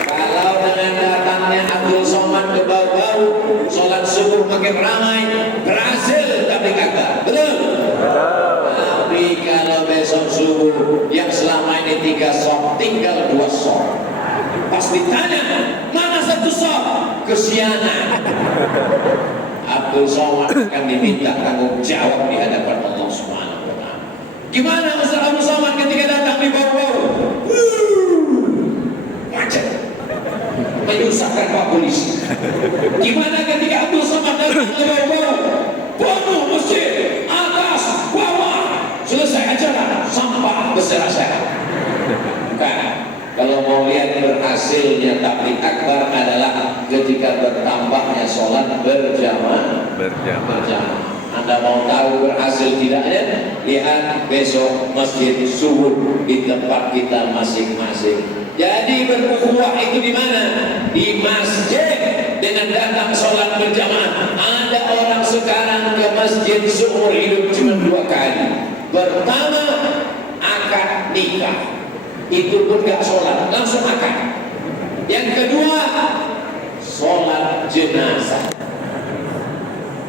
Kalau dengan datangnya Abdul Somad ke bau-bau, sholat subuh makin ramai, berhasil tapi kagak. Betul? Tapi kalau besok subuh yang selama ini 3 sok tinggal 2 sok, pas ditanya mana 1 sok, kesianan. Abdul Somad akan diminta tanggung jawab di hadapan Allah Subhanahu wa Ta'ala. Gimana Ustaz Abdul Somad ketika datang di bau-bau? Macet, menyusahkan Pak Polisi. Gimana ketika Abdul Somad datang di bau-bau? Penuh masjid, atas, bawah, selesai acara, sampah berserakan. Bukan. Kalau mau lihat berhasilnya tabligh akbar adalah ketika bertambahnya sholat berjamaah. Anda mau tahu berhasil tidaknya? Lihat besok masjid subuh di tempat kita masing-masing. Jadi berukhuwah itu di mana? Di masjid dengan datang sholat berjamaah. Ada orang sekarang ke masjid seumur hidup cuma 2 kali. Pertama akad nikah, itu pun gak sholat, langsung akad. Yang kedua sholat jenazah.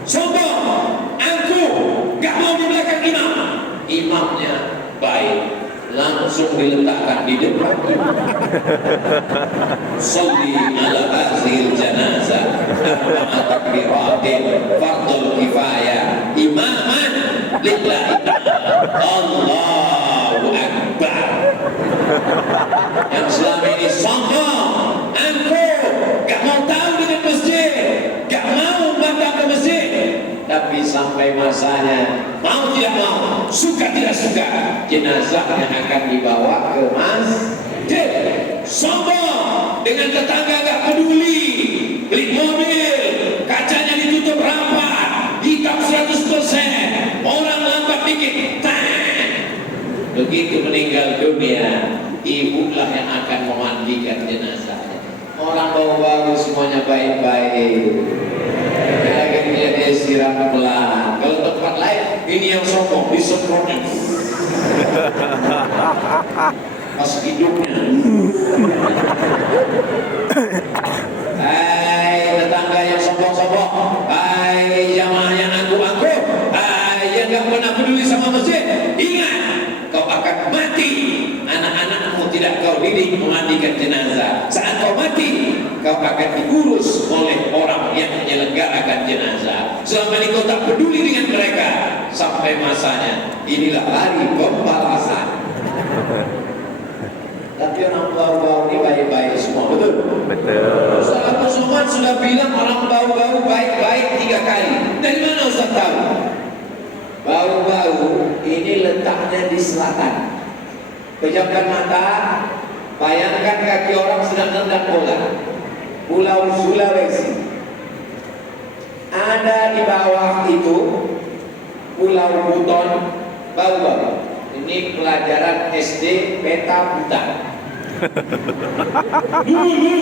Sombong, angkuh, gak mau di belakang imam. Imamnya baik, langsung diletakkan di depan. Sholli ala hazil janazah arba'at takbiratin fardul kifayah imaman lillahi Allahu Akbar. Yang selama ini sombong, angkuh, gak mau tahu dengan masjid, gak mau datang ke masjid, tapi sampai masanya mau tidak mau, suka tidak suka, jenazahnya akan dibawa ke masjid. Sombong, dengan tetangga gak peduli, beli mobil, kacanya ditutup rapat, hitam 100%, orang lambat dikit, begitu meninggal dunia, ibulah yang akan memandikan jenazahnya. Orang baru-baru semuanya baik-baik, akhirnya dia siram pelan. Kalau tempat lain, ini yang sombong, disemprotnya pas hidupnya. Hai tetangga yang sombong-sombong, hai jamaah yang angkuh-angkuh, hai yang gak pernah peduli sama masjid, ingat, kau akan mati. Anak-anakmu tidak kau didik memandikan jenazah. Saat kau mati, kau akan diurus oleh orang yang menyelenggarakan jenazah. Selama ini kau tak peduli dengan mereka, sampai masanya, inilah hari pembalasan. Tapi orang bau-bau ini baik-baik semua, betul? Betul. Ustaz Abdul Somad sudah bilang orang bau-bau baik-baik 3 kali. Dari mana Ustaz tahu? Bau-bau ini letaknya di selatan. Pejamkan mata, bayangkan kaki orang sedang nendang bola. Pulau Sulawesi. Ada di bawah itu Pulau Buton, bau-bau. Ini pelajaran SD peta buta. Dulu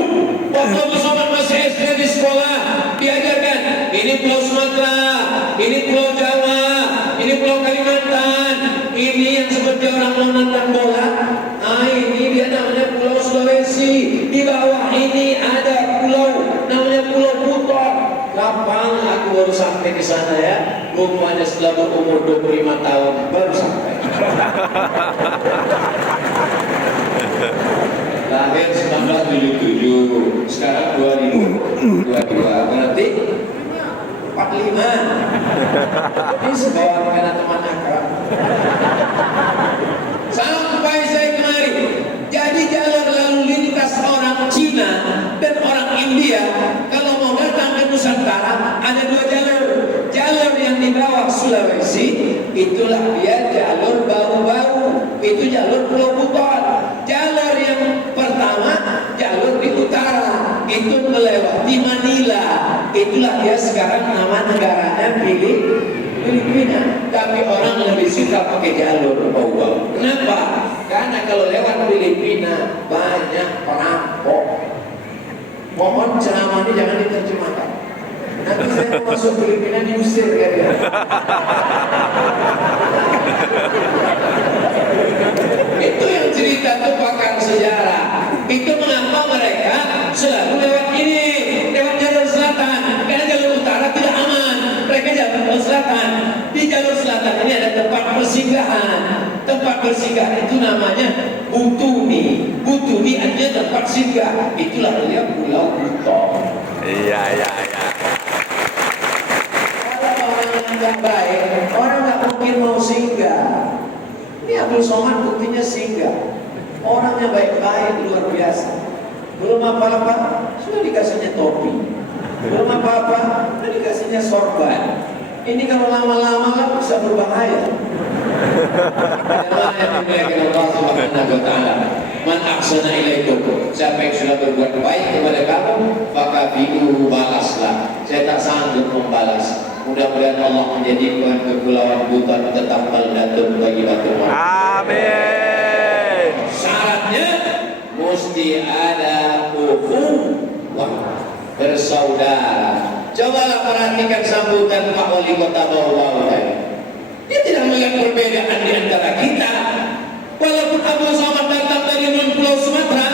waktu bersama masih SD di sekolah diajarkan ini Pulau Sumatera, ini Pulau Jawa, ini Pulau Kalimantan, ini yang seperti orang mau nendang bola. Ini dia namanya Pulau Sulawesi. Di bawah ini ada pulau namanya Pulau Buton. Kapan aku baru sampai ke sana ya? Rupanya setelah berumur 25 tahun baru sampai. Lahir 1977, sekarang 2022, berarti 45. Ini sebawa karena teman akrab. bersih, itulah dia jalur baru-baru. Itu jalur Pulau Buton. Jalur yang pertama, jalur di utara, itu melewati Manila. Itulah dia sekarang nama negaranya Filipina. Tapi orang lebih suka pakai jalur bawah. Kenapa? Karena kalau lewat Filipina banyak perampok. Mohon ceramah ini jangan diterjemahkan. Nanti saya mau masuk Filipina diusir ya. Itu yang cerita tuh pakar sejarah. Itu mengapa mereka selalu lewat ini, lewat jalur selatan. Karena jalur utara tidak aman. Mereka jalur selatan. Di jalur selatan ini ada tempat persinggahan. Tempat persinggahan itu namanya Butuni. Butuni artinya tempat singgah. Itulah dia Pulau Buton. Iya. Kalau orang yang tidak baik, orang nggak mungkin mau singgah. Ini Abdul Somad buktinya singgah. Orangnya baik-baik luar biasa. Belum apa-apa, sudah dikasihnya topi. Belum apa-apa, sudah dikasihnya sorban. Ini kalau lama-lama lah bisa berbahaya. Man ahsana ilaikum, siapa yang sudah berbuat baik kepada kamu, maka bi'uhu balaslah. Saya tak sanggup membalas. Mudah-mudahan Allah menjadikan kepulauan Buton tetap baldatun bagi batu. Amin. Syaratnya mesti ada ukhuwah, bersaudara. Cobalah perhatikan sambutan Pak Wali Kota Bau-Bau tadi. Dia tidak melihat perbedaan di antara kita. Walaupun Abdul Somad datang dari Pulau Sumatera,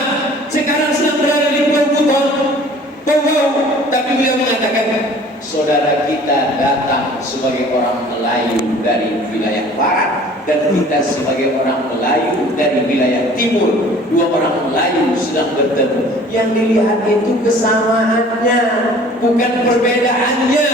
sekarang sedang berada di Pulau Buton, Bau-Bau, tapi beliau mengatakan, saudara kita datang sebagai orang Melayu dari wilayah barat dan kita sebagai orang Melayu dari wilayah timur. Dua orang Melayu sedang bertemu. Yang dilihat itu kesamaannya, bukan perbedaannya.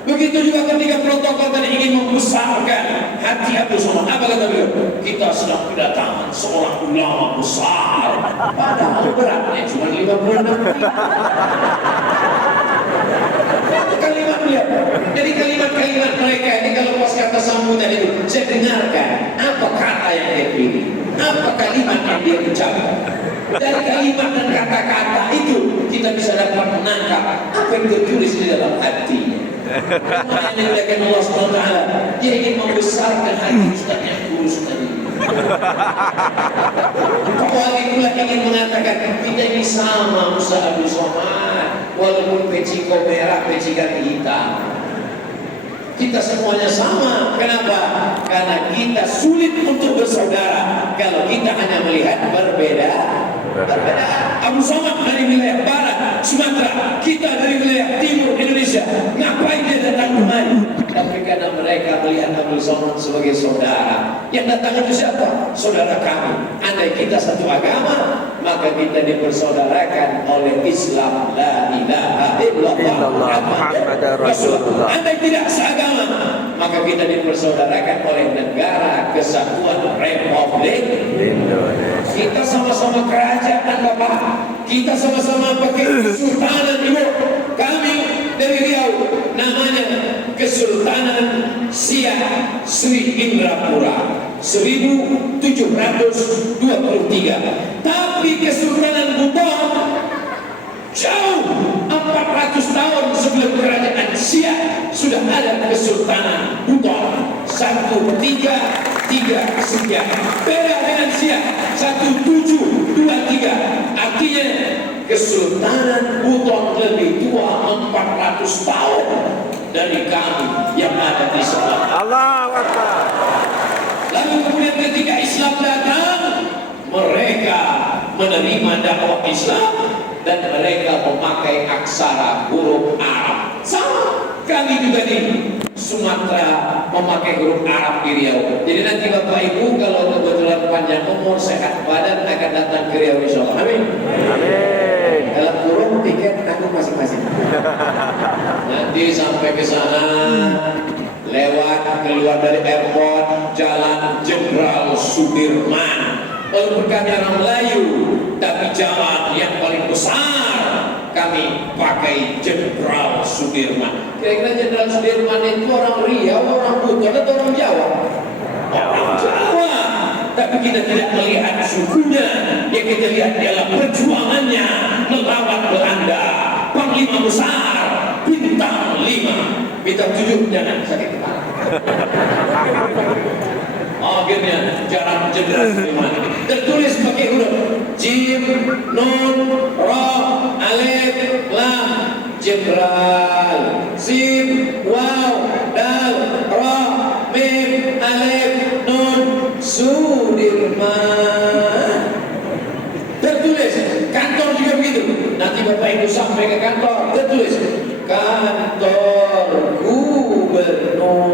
Begitu juga ketika protokol tadi ingin membesarkan hati Abdul Somad. Apa kata beliau? Kita sedang kedatangan seorang ulama besar. Padahal beratnya cuma 56 kilo. Kalimat dia. Jadi kalimat-kalimat mereka ini kalau pas kata sambutan itu saya dengarkan apa kata yang dia pilih, apa kalimat yang dia ucapkan. Dari kalimat dan kata-kata itu kita bisa dapat menangkap apa yang tertulis di dalam hatinya. Karena yang dilakukan Allah SWT, dia ingin membesarkan hati Ustaz yang kurus tadi. Pak Wali pula ingin mengatakan kita ini sama Ustaz Abdul Somad. Walaupun peci kau merah, peci ganti hitam, kita semuanya sama. Kenapa? Karena kita sulit untuk bersaudara kalau kita hanya melihat berbeda. Abdul Somad dari wilayah barat Sumatera, kita dari wilayah timur Indonesia. Ngapain dia datang kemari? Tapi karena mereka melihat Abdul Somad sebagai saudara. Yang datang itu siapa? Saudara kami. Andai kita satu agama, maka kita dipersaudarakan oleh Islam. La ilaha illallah Muhammadar Rasulullah. Andai tidak seagama, maka kita dipersaudarakan oleh Negara Kesatuan Republik Indonesia. Kita sama-sama kerajaan Bapak. Kita sama-sama pakai kesultanan Ibu. Kami dari Riau, namanya Kesultanan Siak Sri Indrapura 1723. Tapi Kesultanan Buton jauh 400 tahun sebelum kerajaan Siak sudah ada Kesultanan Buton 133 sekian. Beda dengan Siak 1723. Artinya Kesultanan Buton lebih tua 400 tahun dari kami yang ada di sebelah. Allahu Akbar. Lalu kemudian ketika Islam datang, mereka menerima dakwah Islam dan mereka memakai aksara huruf Arab. Sama kami juga di Sumatera memakai huruf Arab di Riau. Jadi nanti Bapak Ibu kalau kebetulan panjang umur, sehat badan akan datang ke Riau insyaallah. Amin. Amin. Dalam kurung tiket tanggung masing-masing. Nanti sampai ke sana lewat keluar dari airport Jalan Jenderal Sudirman. Walaupun kami orang Melayu, tapi jalan yang paling besar kami pakai Jenderal Sudirman. Kira-kira Jenderal Sudirman itu orang Riau, orang Buton atau orang Jawa? Orang Jawa. Tapi kita tidak melihat sukunya, yang kita lihat adalah perjuangannya melawan Belanda. Panglima besar, bintang 5, bintang 7 jangan sakit kepala. Akhirnya jarak Jenderal Sudirman tertulis pakai huruf Jim, Nun, Ra, Alif, Lam. Jenderal, Sim, Waw, Dal, Ra, Mim, Alif, Nun, Sudirman. Tertulis kantor juga begitu. Nanti Bapak Ibu sampai ke kantor, tertulis kantor gubernur.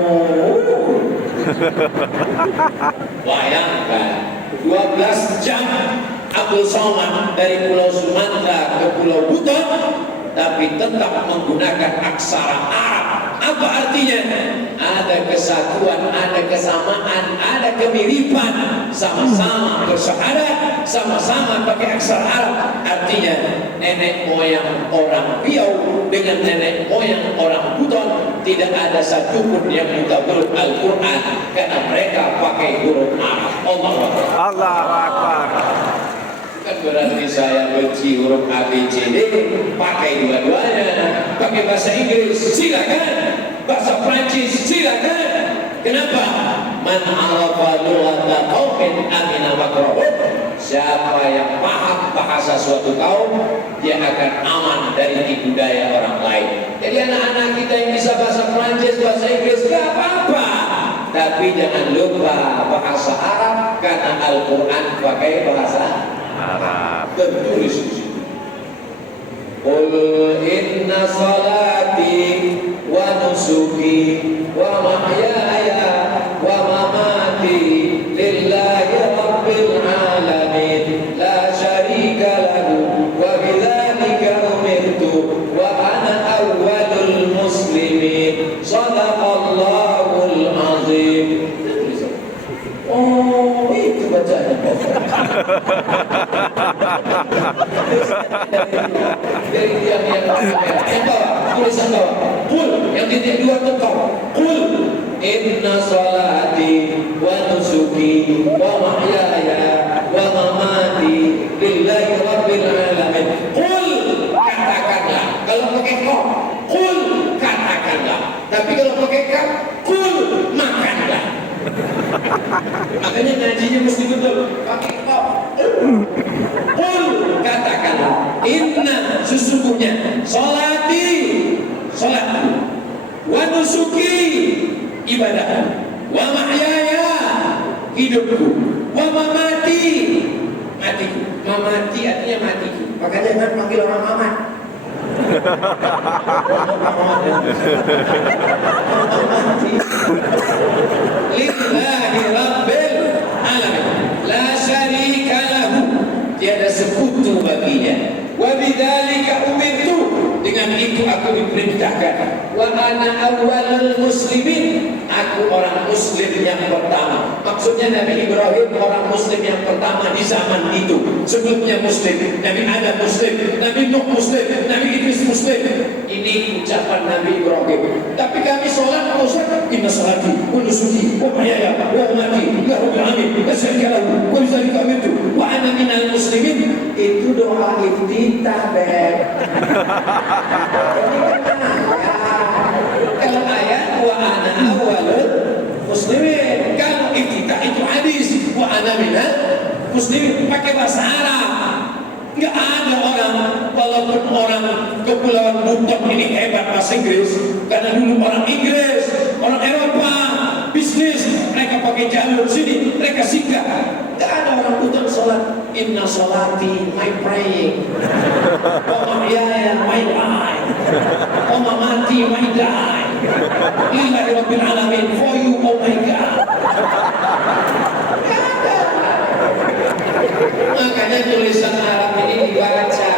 Bayangkan 12 jam Abdul Somad dari Pulau Sumatera ke Pulau Buton, tapi tetap menggunakan aksara Arab. Apa artinya? Ada kesatuan, ada kesamaan, ada kemiripan, sama-sama bersyahadat, sama-sama pakai aksara Arab. Artinya nenek moyang orang Riau dengan nenek moyang orang Buton tidak ada satupun yang buta huruf Al-Quran karena mereka pakai huruf Arab. Allahu Akbar. Allahu Akbar. Bukan berarti saya benci huruf A, B, C, D. Pakai dua-duanya. Pakai bahasa Inggris, silakan. Bahasa Prancis, silakan. Kenapa? Man arafa lughata qaumin amina makrahum. Siapa yang paham bahasa suatu kaum, dia akan aman dari tipu daya orang lain. Jadi anak-anak kita yang bisa bahasa Prancis, bahasa Inggris, gak apa-apa. Tapi jangan lupa bahasa Arab, karena Al-Quran pakai bahasa Arab. tertulis di situ. Qul inna salati wa nusuki wa mahyaya wa mamati lillahi rabbil alamin la syarika lahu wa bidzalika umirtu wa ana awwalul muslimin. Shadaqallahul azim. Oh, itu bacaan. Dari dia yang bawah, tulisan bawah. Qul, yang titik 2 tetap. Qul inna salati wa nusuki wa mahyaya wa mamati lillahi rabbil alamin. Qul, katakanlah. Kalau pakai kaf, qul, katakanlah. Tapi kalau pakai kaf, qul, makanlah. Makanya ngajinya mesti betul pakai kaf. Qul, katakanlah, inna, sesungguhnya, salati, salatku, wa nusuki, ibadah, wa mahyaya, hidupku, wa mamati, matiku. Mamati artinya matiku. Makanya jangan panggil orang mamat. Lillahi rabbil alamin la syarika lahu, tiada sekutu baginya. Wa bidzalika umirtu, dengan itu aku diperintahkan. Wa ana awwalul muslimin, aku orang muslim yang pertama. Maksudnya Nabi Ibrahim orang muslim yang pertama di zaman itu. Sebelumnya muslim, Nabi Adam muslim, Nabi Nuh muslim, Nabi Idris muslim. Ini ucapan Nabi Ibrahim. Tapi kami sholat, Ustaz, inna salati wa nusuki wa mahyaya wa mamati lillahi rabbil alamin la syarika lahu wa bidzalika umirtu wa ana minal muslimin. Itu doa iftitah, Beb. Kalau ayat wa ana awwalul muslimin, kalau iftitah itu hadis wa ana minal muslimin pakai bahasa Arab. Nggak ada orang, walaupun orang kepulauan Buton ini hebat bahasa Inggris, karena dulu orang Inggris, orang Eropa bisnis, mereka pakai jalur sini, mereka singgah. Nggak ada orang Buton sholat inna sholati, my praying, wa mahyaya, my life, wa mamati, my die, lillahi rabbil alamin, for you, oh my God. Makanya tulisan Arab ini dibaca.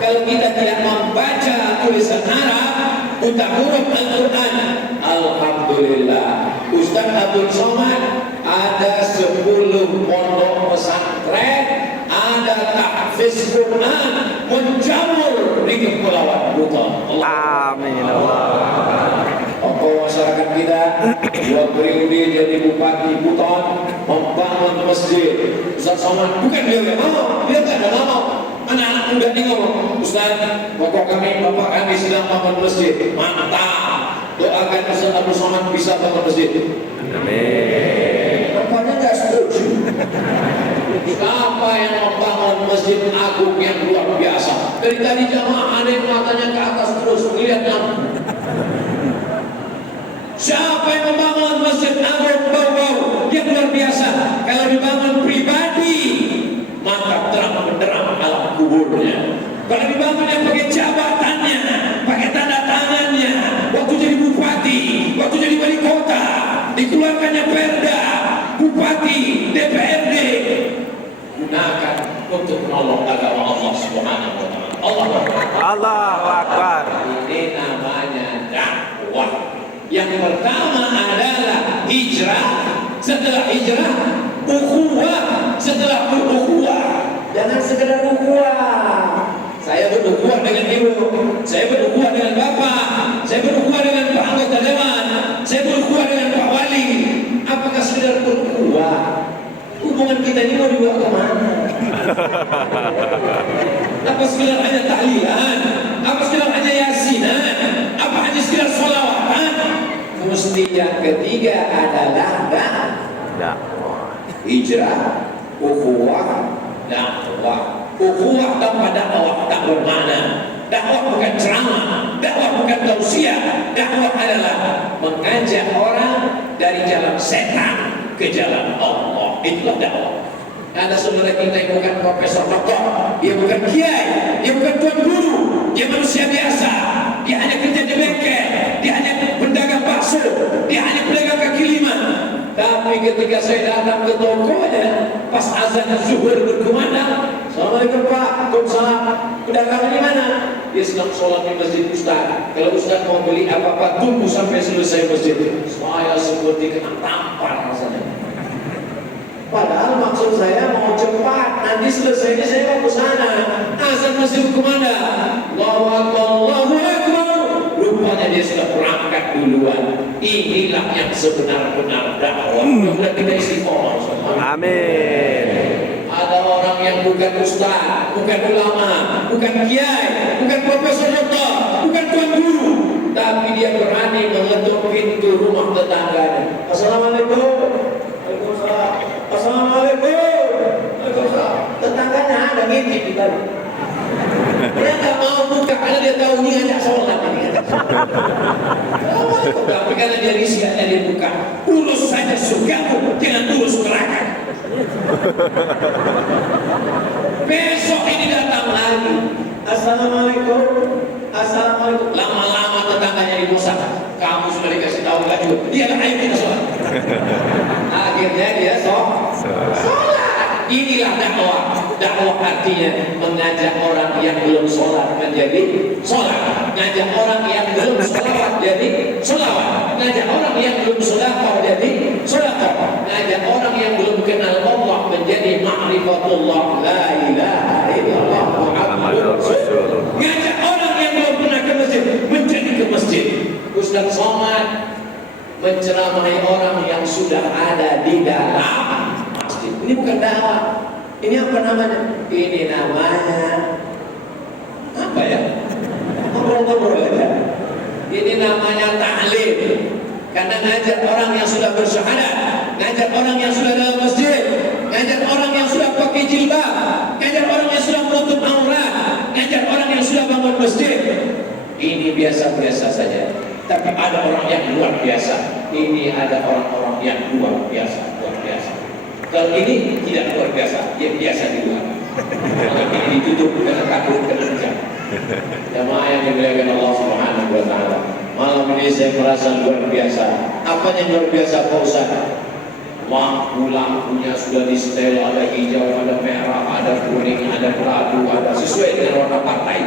Kalau kita tidak membaca tulisan Arab, buta huruf Al-Quran, alhamdulillah, Ustaz Abdul Somad ada 10 pondok pesantren, ada tahfiz Quran menjamur di dua periode jadi bupati Buton, membangun masjid. Ustaz Somad bukan dia yang mau, dia tak ada mau. Anak-anak muda ini ngomong, Ustaz, bapak kami sedang bangun masjid. Mantap, doakan Ustaz Abdul Somad bisa bangun masjid. Amin. Bapaknya nggak setuju. Siapa yang membangun masjid agung yang luar biasa? Dari tadi jamaah ada yang matanya ke atas terus melihat lampu. Siapa yang membangun masjid agung bau-bau yang luar biasa? Kalau dibangun pribadi, maka terang benderang alam kuburnya. Kalau dibangun yang pakai jabatannya, pakai tanda tangannya, waktu jadi bupati, waktu jadi wali kota, dikeluarkannya perda, bupati, DPRD, gunakan untuk menolong agama Allah Subhanahu wa taala. Allahu Akbar. Ini namanya dakwah. Yang pertama adalah hijrah, setelah hijrah ukhuwah, setelah ukhuwah. Jangan sekedar ukhuwah. Saya berukhuwah dengan ibu, saya berukhuwah dengan bapak, saya berukhuwah dengan Pak anggota dewan, saya berukhuwah dengan Pak wali. Apakah sekedar berukhuwah? Hubungan kita ini mau dibawa kemana? Apa sekedar hanya tahlilan? Apa sekedar hanya yasinan? Apa hanya sekedar sholawatan? Mesti yang ketiga adalah Dakwah. hijrah, ukhuwah, dakwah. Ukhuwah tanpa dakwah tak bermakna. Dakwah bukan ceramah, dakwah bukan tausiah. Dakwah adalah mengajak orang dari jalan setan ke jalan Allah. Itulah dakwah. Ada saudara kita yang bukan profesor doktor, dia bukan kiai, dia bukan tuan guru, dia manusia biasa. Dia hanya kerja di bengkel, dia hanya pedagang bakso, dia hanya pedagang kaki lima. Tapi ketika saya datang ke tokonya, pas azan zuhur berkumandang, Assalamualaikum Pak, Waalaikumsalam, pedagang di mana? Dia sedang sholat di masjid Ustaz. Kalau Ustaz mau beli apa-apa, tunggu sampai selesai masjid. Saya seperti kena tampar rasanya. Padahal maksud saya mau cepat, nanti selesainya saya mau ke sana. Azan masih berkumandang, Allahu Akbar, Allahu Akbar. Rupanya dia sudah berangkat duluan. Inilah yang sebenar-benar dakwah. Mudah-mudahan kita istiqomah. Amin. Ada orang yang bukan ustaz, bukan ulama, bukan kiai, bukan profesor doktor, bukan tuan guru, tapi dia berani mengetuk pintu rumah tetangganya. Assalamualaikum. Waalaikumsalam. Assalamualaikum. Waalaikumsalam. Tetangganya ada ngintip di tadi. Dia nggak mau buka karena dia tahu ini hanya sholat ini. Tapi karena dia risihnya dia buka. Urus saja surgamu, jangan urus neraka. Besok ini datang lagi. Assalamualaikum. Assalamualaikum. Lama-lama tetangganya dibosan. Kamu sudah dikasih tahu nggak juga? Dia ayo kita sholat. Akhirnya dia sholat. Inilah dakwah. Dakwah artinya mengajak orang yang belum sholat menjadi sholat, ngajak orang yang belum sholawat jadi sholawat, ngajak orang yang belum sholawat jadi sholawat, ngajak orang yang belum kenal Allah menjadi ma'rifatullah, la ilaha illallah Muhammadur Rasulullah, ngajak orang yang belum pernah ke masjid menjadi ke masjid. Ustaz Somad menceramai orang yang sudah ada di dalam masjid. Ini bukan dakwah. Ini apa namanya? Ini namanya apa ya? Ngobrol-ngobrol aja. Ini namanya ta'lim. Karena ngajak orang yang sudah bersyahadat, ngajak orang yang sudah dalam masjid, ngajak orang yang sudah pakai jilbab, ngajak orang yang sudah menutup aurat, ngajak orang yang sudah bangun masjid. Ini biasa-biasa saja. Tapi ada orang yang luar biasa. Ini ada orang-orang yang luar biasa, luar biasa. Kalau ini tidak luar biasa, dia biasa di luar. Kalau ini ditutup karena takut kena hujan. Jamaah yang dimuliakan Allah Subhanahu wa taala. Malam ini saya merasa luar biasa. Apa yang luar biasa Pak Ustaz? Lampu-lampunya sudah di setel, ada hijau, ada merah, ada kuning, ada keladu, ada sesuai dengan warna partai.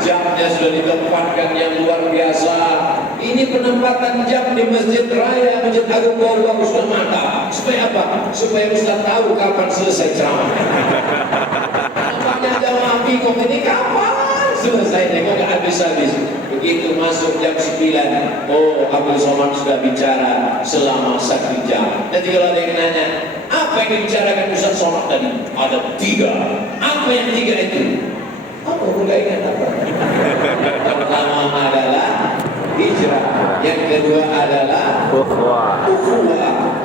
Jamnya sudah ditempatkan yang luar biasa. Ini penempatan jam di Masjid Raya, Masjid Agung Bawang sudah mantap. Supaya apa? Supaya Ustaz tahu kapan selesai ceramah. Nampaknya jamaah bingung ini kapan selesai nengok nggak habis-habis. Begitu masuk jam 9, oh Abdul Somad sudah bicara selama 1 jam. Nanti kalau ada yang nanya, apa yang dibicarakan Ustaz Somad tadi? Ada 3. Apa yang 3 itu? Apa? Aku nggak ingat apa. Pertama adalah hijrah, yang kedua adalah ukhuwah,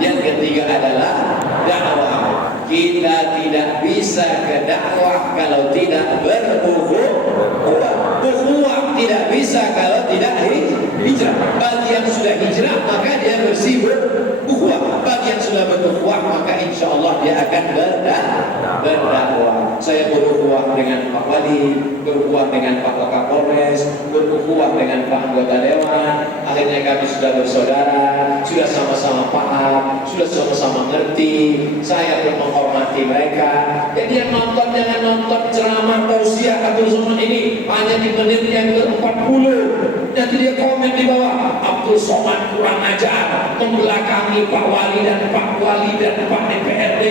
yang ketiga adalah dakwah. Kita tidak bisa ke dakwah kalau tidak berukhuwah. Ukhuwah tidak bisa kalau tidak hijrah. Bagi yang sudah hijrah maka dia bersih berukhuwah. Bagi yang sudah berukhuwah maka insya Allah dia akan berdakwah. Saya berukhuwah dengan Pak Wali, berukhuwah dengan Pak Kapolres, berukhuwah dengan Pak anggota Dewan. Akhirnya kami sudah bersaudara, sudah sama-sama paham, sudah sama-sama ngerti. Saya pun menghormati mereka. Jadi yang nonton jangan nonton ceramah tausiah Abdul Somad ini hanya di menit yang ke-40. Nanti dia komen di bawah, Abdul Somad kurang ajar, membelakangi Pak Wali dan Pak Wali dan Pak DPRD.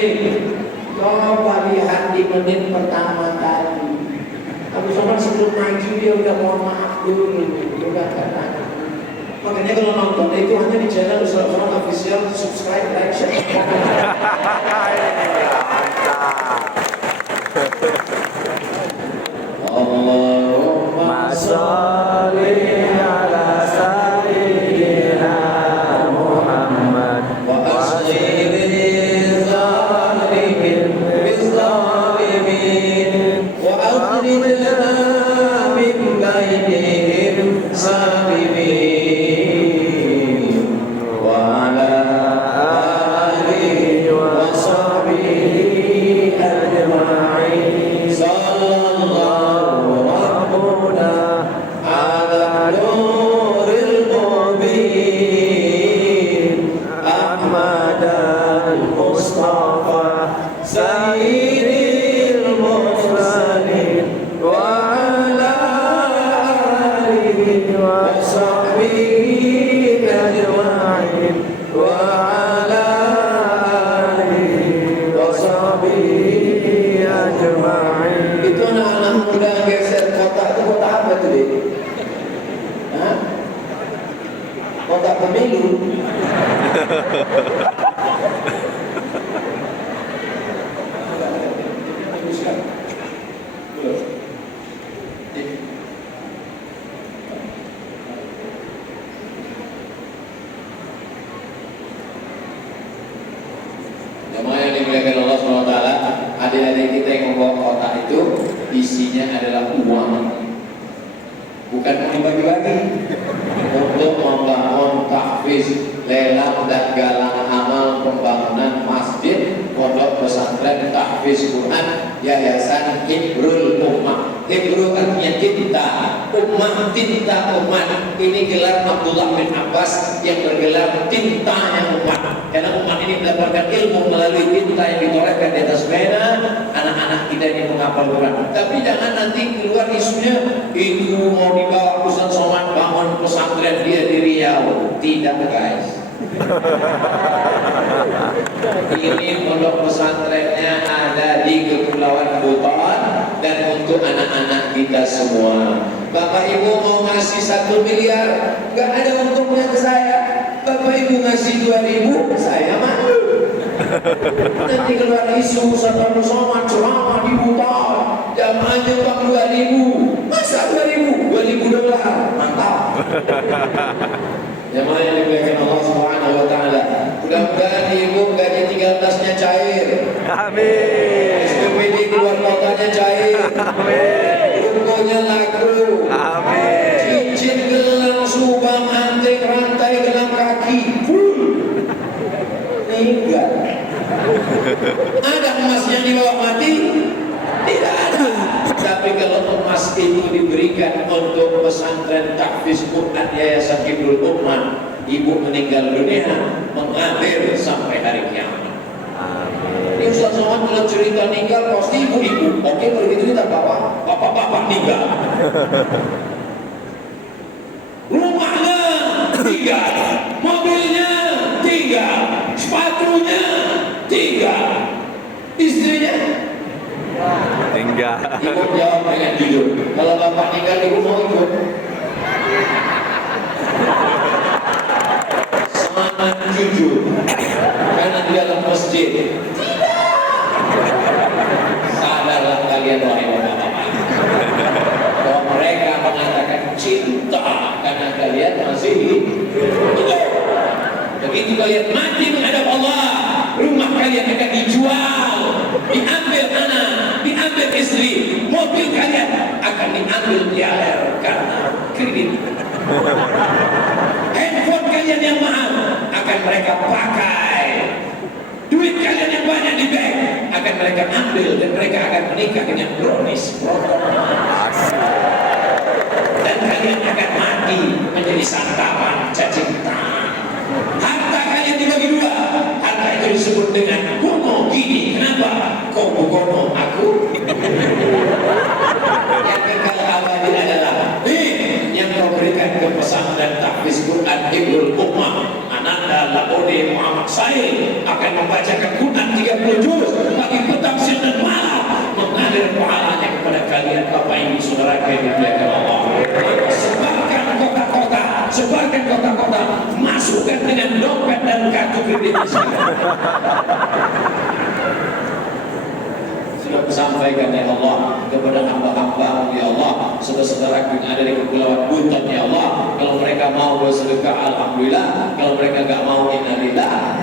Coba lihat di menit pertama tadi. Abdul Somad sebelum maju dia udah mohon maaf dulu. Makanya kalau nonton itu hanya di channel Ustaz Somad Official, subscribe, like, share. Allahumma sholli ala sayyidina Muhammad wa asyril zalimin bizzalimin wa akhrijna min bainihim sabimin wa ala alihi wa sahbihi ajma'in. Sallallahu rabbuna ala nuril mubin Ahmadan Mustafa Sayyidil mursalin wa ala alihi wa sahbihi ajma'in wa ala alihi wa sahbihi ajma'in. Itu anak-anak muda geser kotak itu kotak apa itu deh? Hah? Kotak pemilu. Jemaah yang dimuliakan Allah SWT, adik-adik kita yang membawa kotak itu isinya adalah uang, bukan mau dibagi-bagi, untuk membangun tahfiz, lelang dan galang amal pembangunan masjid, pondok pesantren tahfiz Quran Yayasan Hibrul Ummah. Hibru artinya tinta, ummah tinta umat. Ini gelar Abdullah bin Abbas yang bergelar tintanya umat. Karena umat ini mendapatkan ilmu melalui tinta yang ditorehkan di atas pena. Anak-anak kita ini menghafal Quran. Tapi jangan nanti keluar isunya itu mau dibawa Ustaz Somad bangun pesantren dia di Riau. Tidak guys. Ini pondok pesantrennya ada di Kepulauan Buton dan untuk anak-anak kita semua. Bapak Ibu mau ngasih 1 miliar, gak ada untungnya ke saya. Bapak Ibu ngasih 2.000, saya malu. Nanti keluar isu Ustaz Somad ceramah di Buton, jamaahnya bang 2.000, masa 2.000? $2.000, mantap. Jemaah yang dimuliakan Allah Subhanahu wa taala. Mudah-mudahan ibu gaji 13-nya cair. Amin. SPPD keluar kotanya cair. Amin. Rukonya laku. Amin. Cincin gelang subang anting rantai gelang kaki full. Enggak. Ada emas yang dibawa mati? Tidak ada. Tapi kalau emas itu diberikan untuk pesantren tahfiz Quran Yayasan Hibrul Ummah, ibu meninggal dunia mengalir sampai hari kiamat. Amin. Ini Ustaz Somad kalau cerita meninggal pasti ibu-ibu. Oke, kalau gitu kita bapak-bapak meninggal. Rumahnya tinggal, mobilnya tinggal, sepatunya tinggal, istrinya tinggal. Iya. Ibu jawab dengan jujur. Kalau bapak tinggal, ibu mau ikut? Sangat jujur. Karena di dalam masjid. Sadarlah kalian wahai bapak-bapak. Bahwa mereka mengatakan cinta karena kalian masih hidup. Begitu kalian mati menghadap Allah, rumah kalian akan dijual, diambil anak, diambil istri, mobil kalian akan diambil dialer karena kredit. Handphone kalian yang mahal akan mereka pakai. Duit kalian yang banyak di bank akan mereka ambil dan mereka akan menikah dengan brownies. Dan kalian akan mati menjadi santapan cacing tanah. Harta kalian dibagi dua. Harta itu disebut dengan kono gini. Kenapa? Kono aku. Yang kekal abadi adalah yang kau berikan ke pesantren tahfiz Quran Ibrul Ummah Ananda Labode Muhammad Said akan membacakan Quran 30 juz bagi petang siang dan malam, mengalir pahalanya kepada kalian Bapak Ibu Saudara yang dimuliakan Allah. Sebarkan kota-kota, sebarkan kota-kota, masukkan dengan dompet dan kartu kredit. Sudah sampaikan ya Allah kepada hamba-hamba ya Allah, saudara-saudara yang ada di kepulauan Buton ya Allah, kalau mereka mau bersedekah alhamdulillah, kalau mereka enggak mau innalillah.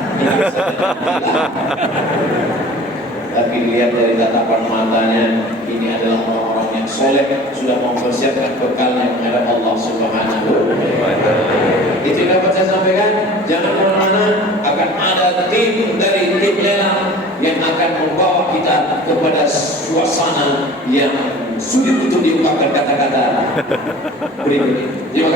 Tapi lihat dari tatapan matanya, ini adalah orang-orang yang soleh, sudah mempersiapkan bekalnya menghadap Allah Subhanahu wa Ta'ala. Itu yang dapat saya sampaikan. Jangan kemana-mana, akan ada tim dari tim lelang yang akan membawa kita kepada suasana yang sulit untuk diungkapkan kata-kata berikut ini. Terima kasih.